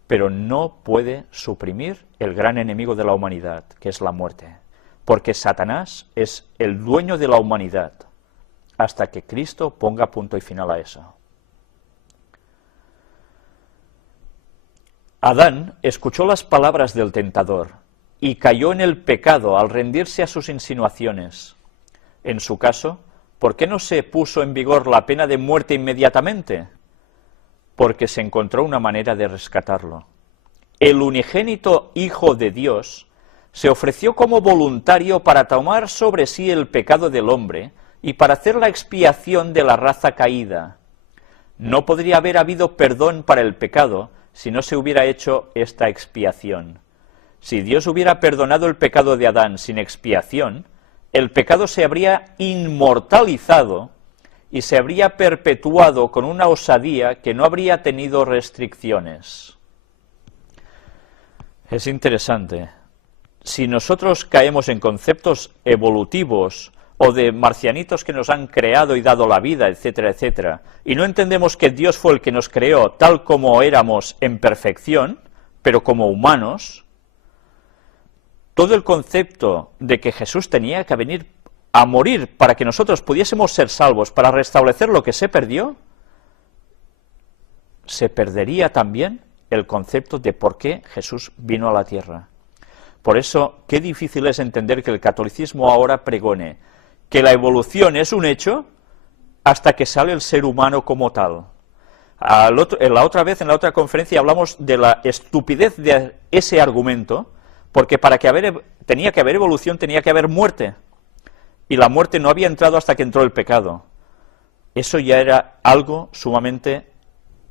pero no puede suprimir el gran enemigo de la humanidad, que es la muerte. Porque Satanás es el dueño de la humanidad, hasta que Cristo ponga punto y final a eso. Adán escuchó las palabras del tentador y cayó en el pecado al rendirse a sus insinuaciones. En su caso, ¿por qué no se puso en vigor la pena de muerte inmediatamente? Porque se encontró una manera de rescatarlo. El unigénito Hijo de Dios se ofreció como voluntario para tomar sobre sí el pecado del hombre y para hacer la expiación de la raza caída. No podría haber habido perdón para el pecado si no se hubiera hecho esta expiación. Si Dios hubiera perdonado el pecado de Adán sin expiación, el pecado se habría inmortalizado y se habría perpetuado con una osadía que no habría tenido restricciones. Es interesante. Si nosotros caemos en conceptos evolutivos o de marcianitos que nos han creado y dado la vida, etcétera, etcétera, y no entendemos que Dios fue el que nos creó tal como éramos en perfección, pero como humanos, todo el concepto de que Jesús tenía que venir a morir para que nosotros pudiésemos ser salvos, para restablecer lo que se perdió, se perdería también el concepto de por qué Jesús vino a la tierra. Por eso, qué difícil es entender que el catolicismo ahora pregone que la evolución es un hecho hasta que sale el ser humano como tal. En la otra conferencia hablamos de la estupidez de ese argumento, porque para que tenía que haber evolución tenía que haber muerte, y la muerte no había entrado hasta que entró el pecado. Eso ya era algo sumamente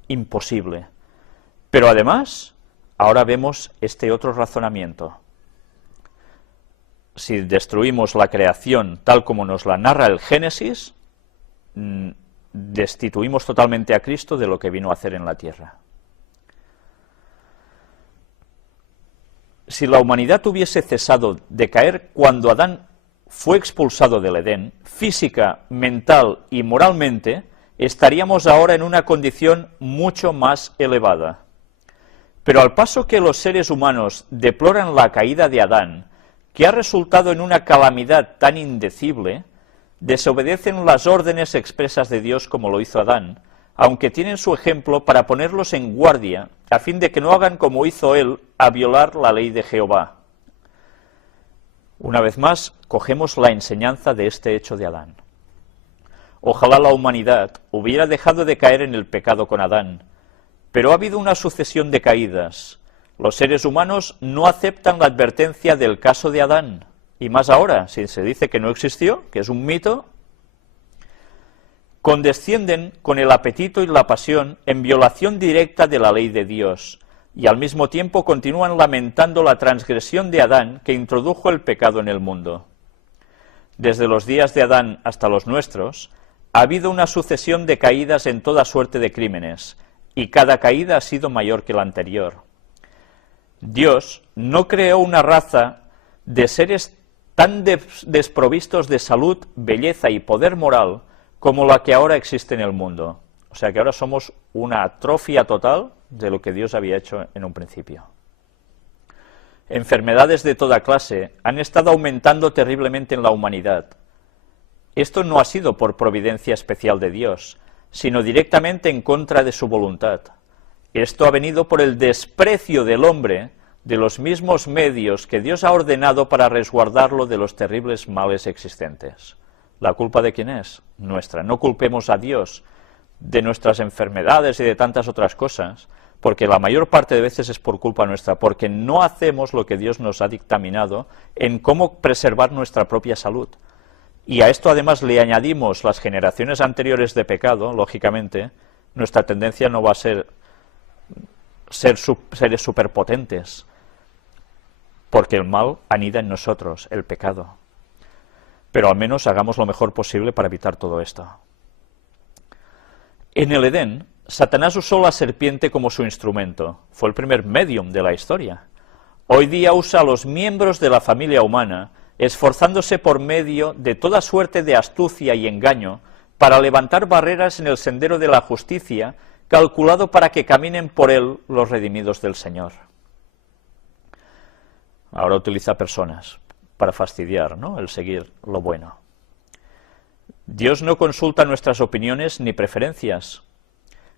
imposible. Pero además, ahora vemos este otro razonamiento. Si destruimos la creación tal como nos la narra el Génesis, destituimos totalmente a Cristo de lo que vino a hacer en la tierra. Si la humanidad hubiese cesado de caer cuando Adán fue expulsado del Edén, física, mental y moralmente, estaríamos ahora en una condición mucho más elevada. Pero al paso que los seres humanos deploran la caída de Adán, que ha resultado en una calamidad tan indecible, desobedecen las órdenes expresas de Dios como lo hizo Adán, aunque tienen su ejemplo para ponerlos en guardia, a fin de que no hagan como hizo él, a violar la ley de Jehová. Una vez más, cogemos la enseñanza de este hecho de Adán. Ojalá la humanidad hubiera dejado de caer en el pecado con Adán, pero ha habido una sucesión de caídas. Los seres humanos no aceptan la advertencia del caso de Adán, y más ahora, si se dice que no existió, que es un mito, condescienden con el apetito y la pasión en violación directa de la ley de Dios, y al mismo tiempo continúan lamentando la transgresión de Adán que introdujo el pecado en el mundo. Desde los días de Adán hasta los nuestros, ha habido una sucesión de caídas en toda suerte de crímenes, y cada caída ha sido mayor que la anterior. Dios no creó una raza de seres tan desprovistos de salud, belleza y poder moral como la que ahora existe en el mundo. O sea que ahora somos una atrofia total de lo que Dios había hecho en un principio. Enfermedades de toda clase han estado aumentando terriblemente en la humanidad. Esto no ha sido por providencia especial de Dios, sino directamente en contra de su voluntad. Esto ha venido por el desprecio del hombre de los mismos medios que Dios ha ordenado para resguardarlo de los terribles males existentes. ¿La culpa de quién es? Nuestra. No culpemos a Dios de nuestras enfermedades y de tantas otras cosas, porque la mayor parte de veces es por culpa nuestra, porque no hacemos lo que Dios nos ha dictaminado en cómo preservar nuestra propia salud. Y a esto además le añadimos las generaciones anteriores de pecado, lógicamente, nuestra tendencia no va a ser seres superpotentes, porque el mal anida en nosotros, el pecado. Pero al menos hagamos lo mejor posible para evitar todo esto. En el Edén, Satanás usó la serpiente como su instrumento. Fue el primer medium de la historia. Hoy día usa a los miembros de la familia humana, esforzándose por medio de toda suerte de astucia y engaño para levantar barreras en el sendero de la justicia, calculado para que caminen por él los redimidos del Señor. Ahora utiliza personas para fastidiar, ¿no?, el seguir lo bueno. Dios no consulta nuestras opiniones ni preferencias.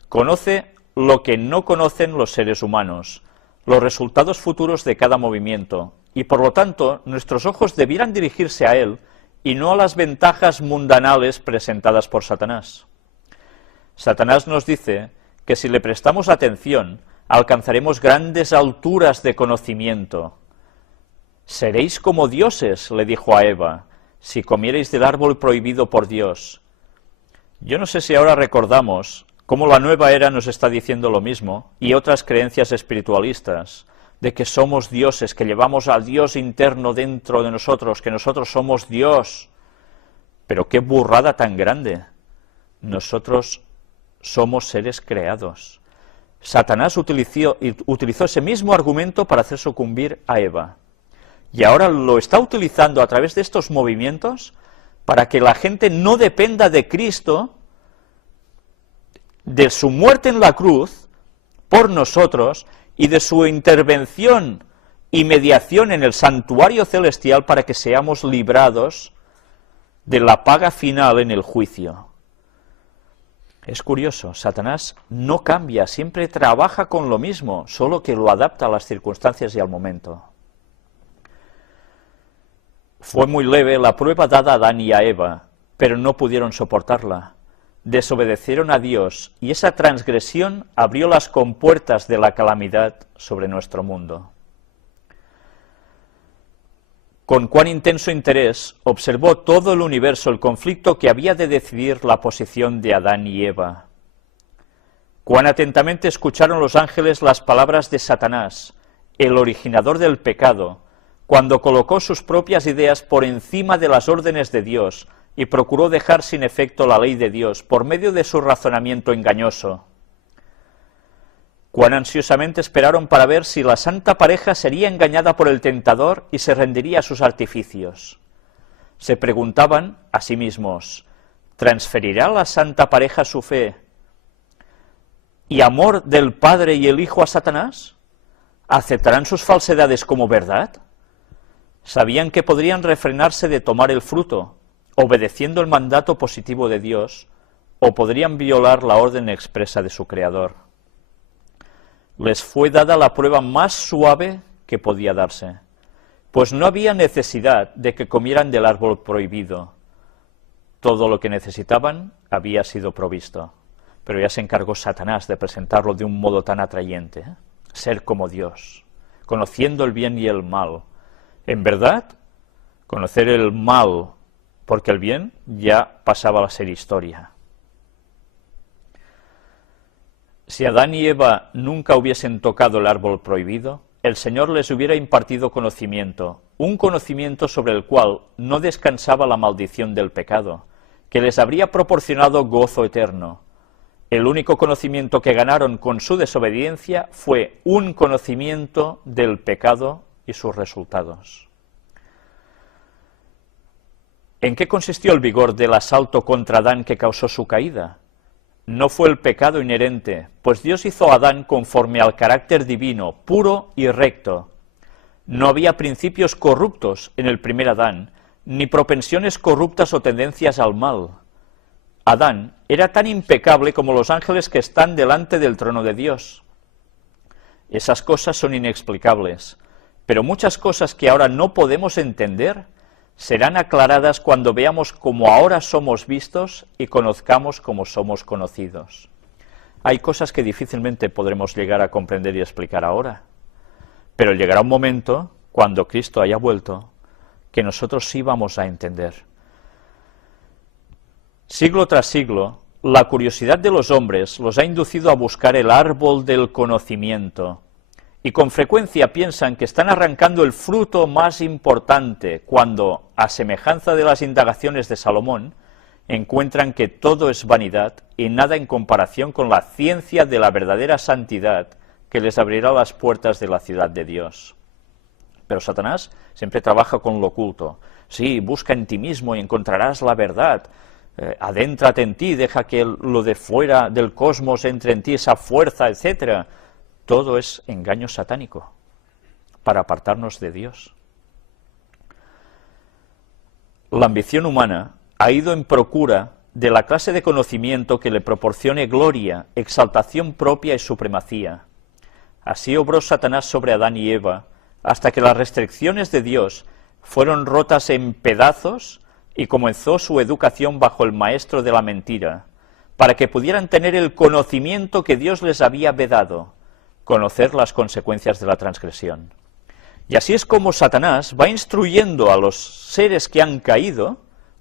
Conoce lo que no conocen los seres humanos, los resultados futuros de cada movimiento, y por lo tanto nuestros ojos debieran dirigirse a Él y no a las ventajas mundanales presentadas por Satanás. Satanás nos dice que si le prestamos atención, alcanzaremos grandes alturas de conocimiento. Seréis como dioses, le dijo a Eva, si comiereis del árbol prohibido por Dios. Yo no sé si ahora recordamos cómo la nueva era nos está diciendo lo mismo, y otras creencias espiritualistas, de que somos dioses, que llevamos al Dios interno dentro de nosotros, que nosotros somos Dios. Pero qué burrada tan grande. Nosotros somos seres creados. Satanás utilizó ese mismo argumento para hacer sucumbir a Eva. Y ahora lo está utilizando a través de estos movimientos para que la gente no dependa de Cristo, de su muerte en la cruz por nosotros y de su intervención y mediación en el santuario celestial para que seamos librados de la paga final en el juicio. Es curioso, Satanás no cambia, siempre trabaja con lo mismo, solo que lo adapta a las circunstancias y al momento. Fue muy leve la prueba dada a Adán y a Eva, pero no pudieron soportarla. Desobedecieron a Dios, y esa transgresión abrió las compuertas de la calamidad sobre nuestro mundo. con cuán intenso interés observó todo el universo el conflicto que había de decidir la posición de Adán y Eva. Cuán atentamente escucharon los ángeles las palabras de Satanás, el originador del pecado, cuando colocó sus propias ideas por encima de las órdenes de Dios y procuró dejar sin efecto la ley de Dios por medio de su razonamiento engañoso. Cuán ansiosamente esperaron para ver si la santa pareja sería engañada por el tentador y se rendiría a sus artificios. Se preguntaban a sí mismos, ¿transferirá la santa pareja su fe y amor del Padre y el Hijo a Satanás? ¿Aceptarán sus falsedades como verdad? Sabían que podrían refrenarse de tomar el fruto, obedeciendo el mandato positivo de Dios, o podrían violar la orden expresa de su Creador. Les fue dada la prueba más suave que podía darse, pues no había necesidad de que comieran del árbol prohibido. Todo lo que necesitaban había sido provisto, pero ya se encargó Satanás de presentarlo de un modo tan atrayente, ¿eh? Ser como Dios, conociendo el bien y el mal. En verdad, conocer el mal, porque el bien ya pasaba a ser historia. Si Adán y Eva nunca hubiesen tocado el árbol prohibido, el Señor les hubiera impartido conocimiento, un conocimiento sobre el cual no descansaba la maldición del pecado, que les habría proporcionado gozo eterno. El único conocimiento que ganaron con su desobediencia fue un conocimiento del pecado y sus resultados. ¿En qué consistió el vigor del asalto contra Adán que causó su caída? No fue el pecado inherente, pues Dios hizo a Adán conforme al carácter divino, puro y recto. No había principios corruptos en el primer Adán, ni propensiones corruptas o tendencias al mal. Adán era tan impecable como los ángeles que están delante del trono de Dios. Esas cosas son inexplicables, pero muchas cosas que ahora no podemos entender serán aclaradas cuando veamos cómo ahora somos vistos y conozcamos cómo somos conocidos. Hay cosas que difícilmente podremos llegar a comprender y explicar ahora, pero llegará un momento, cuando Cristo haya vuelto, que nosotros sí vamos a entender. Siglo tras siglo, la curiosidad de los hombres los ha inducido a buscar el árbol del conocimiento, y con frecuencia piensan que están arrancando el fruto más importante cuando, a semejanza de las indagaciones de Salomón, encuentran que todo es vanidad y nada en comparación con la ciencia de la verdadera santidad que les abrirá las puertas de la ciudad de Dios. Pero Satanás siempre trabaja con lo oculto. Sí, busca en ti mismo y encontrarás la verdad. Adéntrate en ti, deja que lo de fuera del cosmos entre en ti, esa fuerza, etcétera. Todo es engaño satánico para apartarnos de Dios. La ambición humana ha ido en procura de la clase de conocimiento que le proporcione gloria, exaltación propia y supremacía. Así obró Satanás sobre Adán y Eva, hasta que las restricciones de Dios fueron rotas en pedazos y comenzó su educación bajo el maestro de la mentira, para que pudieran tener el conocimiento que Dios les había vedado, conocer las consecuencias de la transgresión. Y así es como Satanás va instruyendo a los seres que han caído,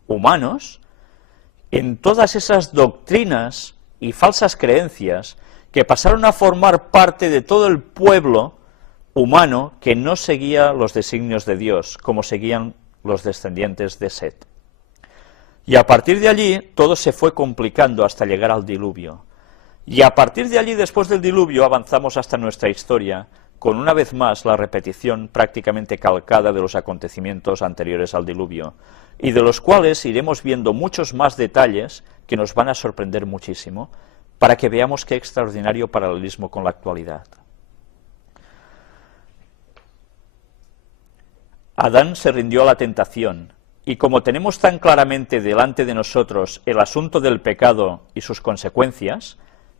humanos, en todas esas doctrinas y falsas creencias que pasaron a formar parte de todo el pueblo humano que no seguía los designios de Dios, como seguían los descendientes de Set. Y a partir de allí todo se fue complicando hasta llegar al diluvio. Y a partir de allí, después del diluvio, avanzamos hasta nuestra historia, con una vez más la repetición prácticamente calcada de los acontecimientos anteriores al diluvio, y de los cuales iremos viendo muchos más detalles que nos van a sorprender muchísimo, para que veamos qué extraordinario paralelismo con la actualidad. Adán se rindió a la tentación, y como tenemos tan claramente delante de nosotros el asunto del pecado y sus consecuencias,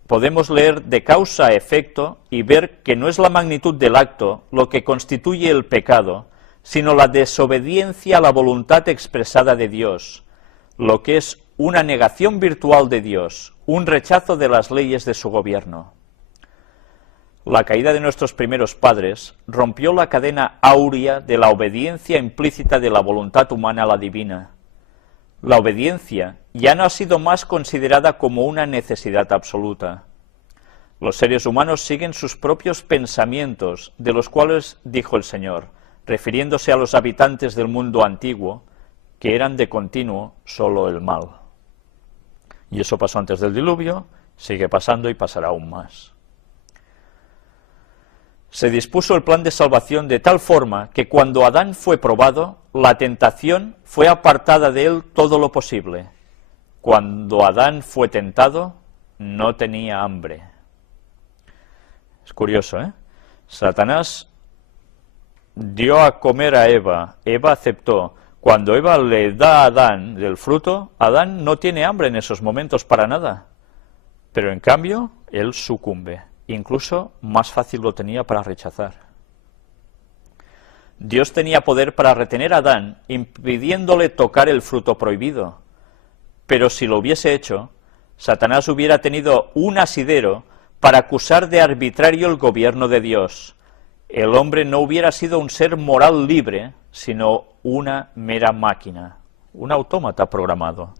podemos leer de causa a efecto y ver que no es la magnitud del acto lo que constituye el pecado, sino la desobediencia a la voluntad expresada de Dios, lo que es una negación virtual de Dios, un rechazo de las leyes de su gobierno. La caída de nuestros primeros padres rompió la cadena áurea de la obediencia implícita de la voluntad humana a la divina. La obediencia ya no ha sido más considerada como una necesidad absoluta. Los seres humanos siguen sus propios pensamientos, de los cuales dijo el Señor, refiriéndose a los habitantes del mundo antiguo, que eran de continuo solo el mal. Y eso pasó antes del diluvio, sigue pasando y pasará aún más. Se dispuso el plan de salvación de tal forma que cuando Adán fue probado, la tentación fue apartada de él todo lo posible. Cuando Adán fue tentado, no tenía hambre. Es curioso, ¿eh? Satanás dio a comer a Eva, Eva aceptó. Cuando Eva le da a Adán del fruto, Adán no tiene hambre en esos momentos para nada. Pero en cambio, él sucumbe. Incluso más fácil lo tenía para rechazar. Dios tenía poder para retener a Adán, impidiéndole tocar el fruto prohibido. Pero si lo hubiese hecho, Satanás hubiera tenido un asidero para acusar de arbitrario el gobierno de Dios. El hombre no hubiera sido un ser moral libre, sino una mera máquina, un autómata programado.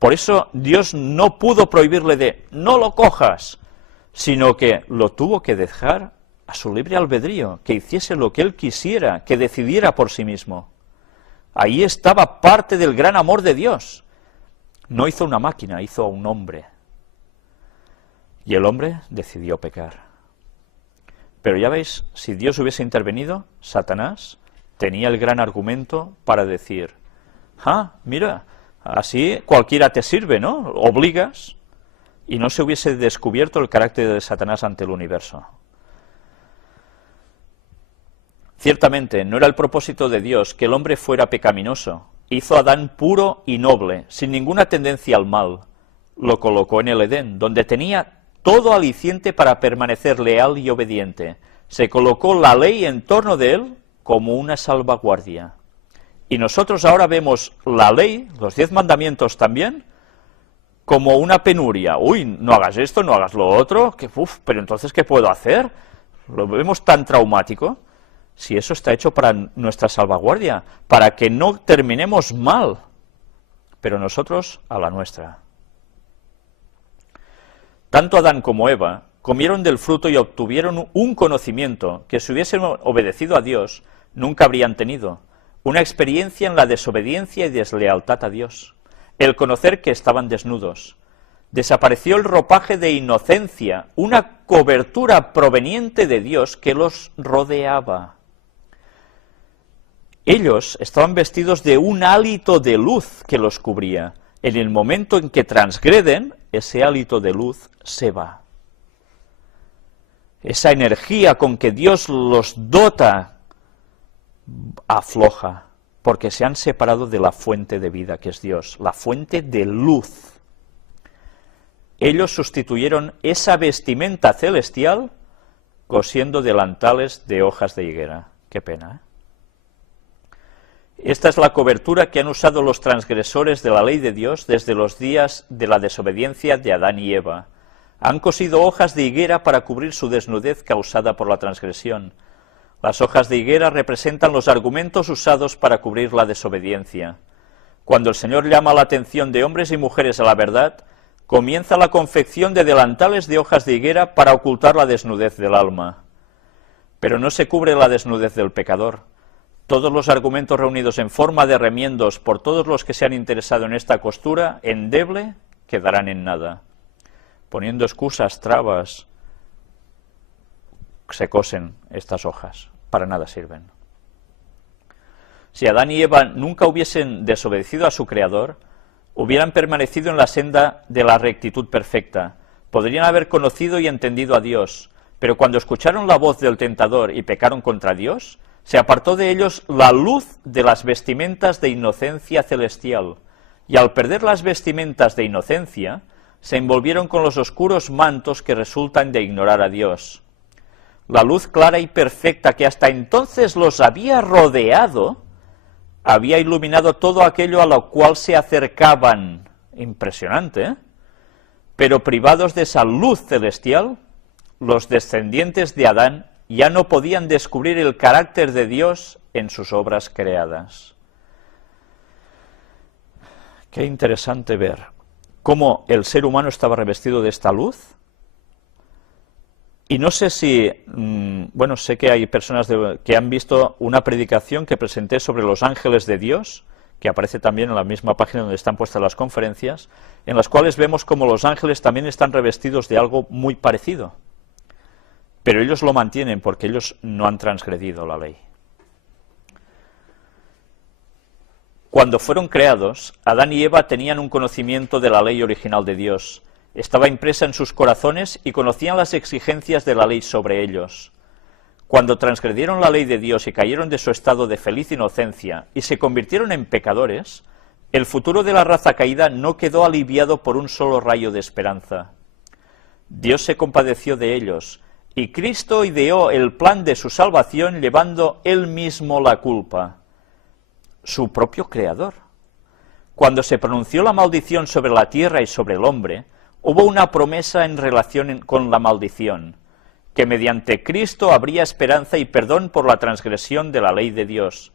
Por eso Dios no pudo prohibirle de no lo cojas, sino que lo tuvo que dejar a su libre albedrío, que hiciese lo que él quisiera, que decidiera por sí mismo. Ahí estaba parte del gran amor de Dios. No hizo una máquina, hizo a un hombre. Y el hombre decidió pecar. Pero ya veis, si Dios hubiese intervenido, Satanás tenía el gran argumento para decir, mira, así cualquiera te sirve, ¿no? Obligas, y no se hubiese descubierto el carácter de Satanás ante el universo. Ciertamente, no era el propósito de Dios que el hombre fuera pecaminoso. Hizo a Adán puro y noble, sin ninguna tendencia al mal. Lo colocó en el Edén, donde tenía todo aliciente para permanecer leal y obediente. Se colocó la ley en torno de él como una salvaguardia. Y nosotros ahora vemos la ley, los 10 mandamientos también, como una penuria. Uy, no hagas esto, no hagas lo otro, pero entonces, ¿qué puedo hacer? Lo vemos tan traumático. Si eso está hecho para nuestra salvaguardia, para que no terminemos mal, pero nosotros a la nuestra. Tanto Adán como Eva comieron del fruto y obtuvieron un conocimiento que si hubiesen obedecido a Dios nunca habrían tenido, una experiencia en la desobediencia y deslealtad a Dios, el conocer que estaban desnudos. Desapareció el ropaje de inocencia, una cobertura proveniente de Dios que los rodeaba. Ellos estaban vestidos de un hálito de luz que los cubría. En el momento en que transgreden, ese hálito de luz se va. Esa energía con que Dios los dota afloja, porque se han separado de la fuente de vida que es Dios, la fuente de luz. Ellos sustituyeron esa vestimenta celestial cosiendo delantales de hojas de higuera. Qué pena, ¿eh? Esta es la cobertura que han usado los transgresores de la ley de Dios desde los días de la desobediencia de Adán y Eva. Han cosido hojas de higuera para cubrir su desnudez causada por la transgresión. Las hojas de higuera representan los argumentos usados para cubrir la desobediencia. Cuando el Señor llama la atención de hombres y mujeres a la verdad, comienza la confección de delantales de hojas de higuera para ocultar la desnudez del alma. Pero no se cubre la desnudez del pecador. Todos los argumentos reunidos en forma de remiendos por todos los que se han interesado en esta costura endeble quedarán en nada. Poniendo excusas, trabas, se cosen estas hojas, para nada sirven. Si Adán y Eva nunca hubiesen desobedecido a su Creador, hubieran permanecido en la senda de la rectitud perfecta, podrían haber conocido y entendido a Dios, pero cuando escucharon la voz del tentador y pecaron contra Dios, se apartó de ellos la luz de las vestimentas de inocencia celestial, y al perder las vestimentas de inocencia, se envolvieron con los oscuros mantos que resultan de ignorar a Dios. La luz clara y perfecta que hasta entonces los había rodeado, había iluminado todo aquello a lo cual se acercaban. Impresionante, ¿eh? Pero privados de esa luz celestial, los descendientes de Adán ya no podían descubrir el carácter de Dios en sus obras creadas. Qué interesante ver cómo el ser humano estaba revestido de esta luz. Y no sé si, bueno, sé que hay personas que han visto una predicación que presenté sobre los ángeles de Dios, que aparece también en la misma página donde están puestas las conferencias, en las cuales vemos cómo los ángeles también están revestidos de algo muy parecido. Pero ellos lo mantienen porque ellos no han transgredido la ley. Cuando fueron creados, Adán y Eva tenían un conocimiento de la ley original de Dios. Estaba impresa en sus corazones y conocían las exigencias de la ley sobre ellos. Cuando transgredieron la ley de Dios y cayeron de su estado de feliz inocencia y se convirtieron en pecadores, el futuro de la raza caída no quedó aliviado por un solo rayo de esperanza. Dios se compadeció de ellos, y Cristo ideó el plan de su salvación llevando él mismo la culpa, su propio Creador. Cuando se pronunció la maldición sobre la tierra y sobre el hombre, hubo una promesa en relación con la maldición, que mediante Cristo habría esperanza y perdón por la transgresión de la ley de Dios.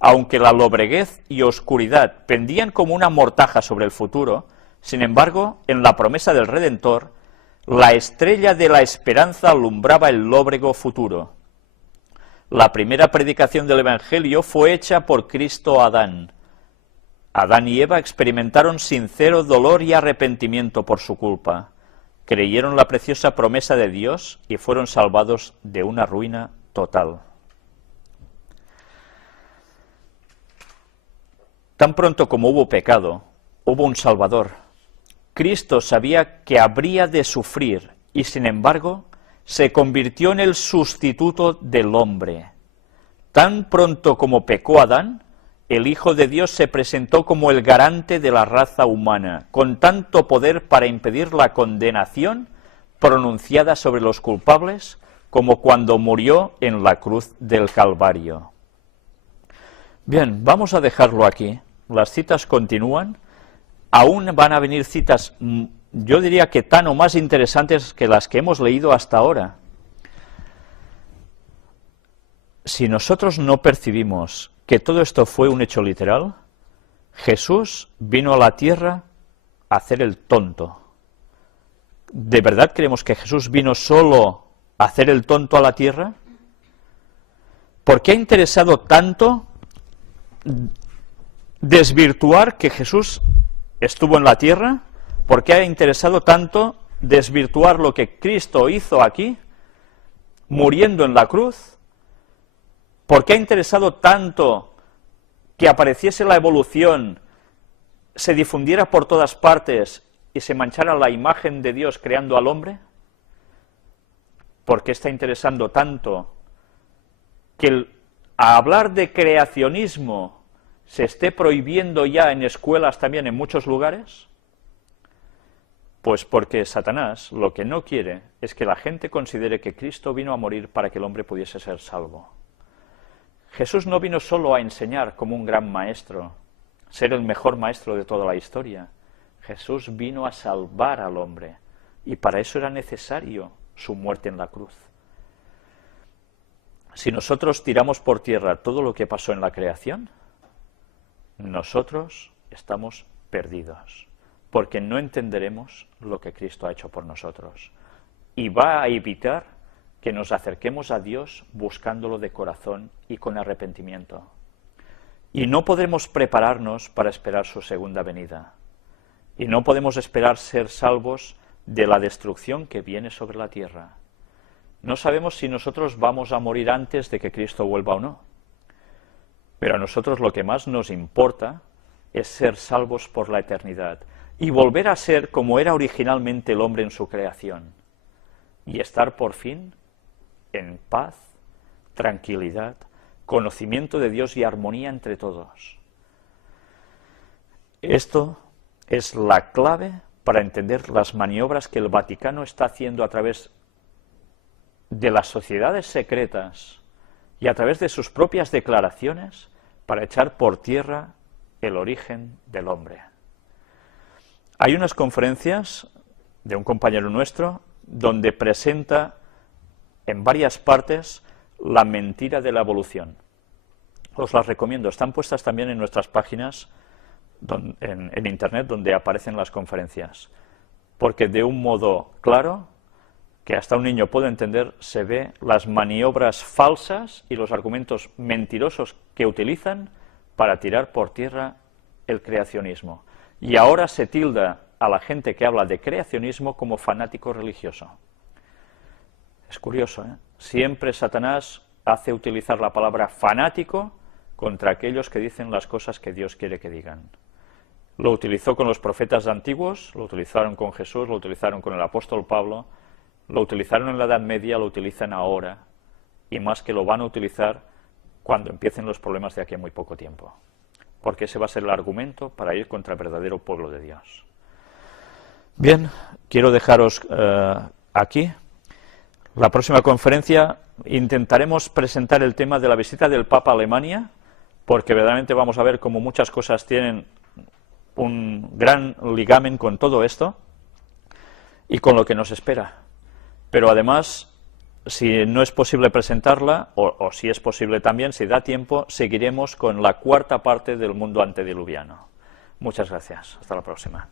Aunque la lobreguez y oscuridad pendían como una mortaja sobre el futuro, sin embargo, en la promesa del Redentor, la estrella de la esperanza alumbraba el lóbrego futuro. La primera predicación del Evangelio fue hecha por Cristo a Adán. Adán y Eva experimentaron sincero dolor y arrepentimiento por su culpa. Creyeron la preciosa promesa de Dios y fueron salvados de una ruina total. Tan pronto como hubo pecado, hubo un Salvador. Cristo sabía que habría de sufrir y, sin embargo, se convirtió en el sustituto del hombre. Tan pronto como pecó Adán, el Hijo de Dios se presentó como el garante de la raza humana, con tanto poder para impedir la condenación pronunciada sobre los culpables como cuando murió en la cruz del Calvario. Bien, vamos a dejarlo aquí. Las citas continúan. Aún van a venir citas, yo diría que tan o más interesantes que las que hemos leído hasta ahora. Si nosotros no percibimos que todo esto fue un hecho literal, Jesús vino a la tierra a hacer el tonto. ¿De verdad creemos que Jesús vino solo a hacer el tonto a la tierra? ¿Por qué ha interesado tanto desvirtuar que Jesús estuvo en la tierra? ¿Por qué ha interesado tanto desvirtuar lo que Cristo hizo aquí, muriendo en la cruz? ¿Por qué ha interesado tanto que apareciese la evolución, se difundiera por todas partes y se manchara la imagen de Dios creando al hombre? ¿Por qué está interesando tanto que a hablar de creacionismo se esté prohibiendo ya en escuelas también en muchos lugares? Pues porque Satanás lo que no quiere es que la gente considere que Cristo vino a morir para que el hombre pudiese ser salvo. Jesús no vino solo a enseñar como un gran maestro, ser el mejor maestro de toda la historia. Jesús vino a salvar al hombre, y para eso era necesario su muerte en la cruz. Si nosotros tiramos por tierra todo lo que pasó en la creación, nosotros estamos perdidos, porque no entenderemos lo que Cristo ha hecho por nosotros, y va a evitar que nos acerquemos a Dios buscándolo de corazón y con arrepentimiento. Y no podremos prepararnos para esperar su segunda venida. Y no podemos esperar ser salvos de la destrucción que viene sobre la tierra. No sabemos si nosotros vamos a morir antes de que Cristo vuelva o no. Pero a nosotros lo que más nos importa es ser salvos por la eternidad y volver a ser como era originalmente el hombre en su creación. Y estar por fin en paz, tranquilidad, conocimiento de Dios y armonía entre todos. Esto es la clave para entender las maniobras que el Vaticano está haciendo a través de las sociedades secretas y a través de sus propias declaraciones para echar por tierra el origen del hombre. Hay unas conferencias de un compañero nuestro donde presenta en varias partes la mentira de la evolución. Os las recomiendo, están puestas también en nuestras páginas en internet donde aparecen las conferencias, porque de un modo claro, que hasta un niño puede entender, se ve las maniobras falsas y los argumentos mentirosos que utilizan para tirar por tierra el creacionismo. Y ahora se tilda a la gente que habla de creacionismo como fanático religioso. Es curioso, ¿eh? Siempre Satanás hace utilizar la palabra fanático contra aquellos que dicen las cosas que Dios quiere que digan. Lo utilizó con los profetas antiguos, lo utilizaron con Jesús, lo utilizaron con el apóstol Pablo, lo utilizaron en la Edad Media, lo utilizan ahora, y más que lo van a utilizar cuando empiecen los problemas de aquí a muy poco tiempo, porque ese va a ser el argumento para ir contra el verdadero pueblo de Dios. Bien, quiero dejaros aquí. La próxima conferencia intentaremos presentar el tema de la visita del Papa a Alemania, porque verdaderamente vamos a ver cómo muchas cosas tienen un gran ligamen con todo esto y con lo que nos espera. Pero además, si no es posible presentarla, o si es posible también, si da tiempo, seguiremos con la cuarta parte del mundo antediluviano. Muchas gracias. Hasta la próxima.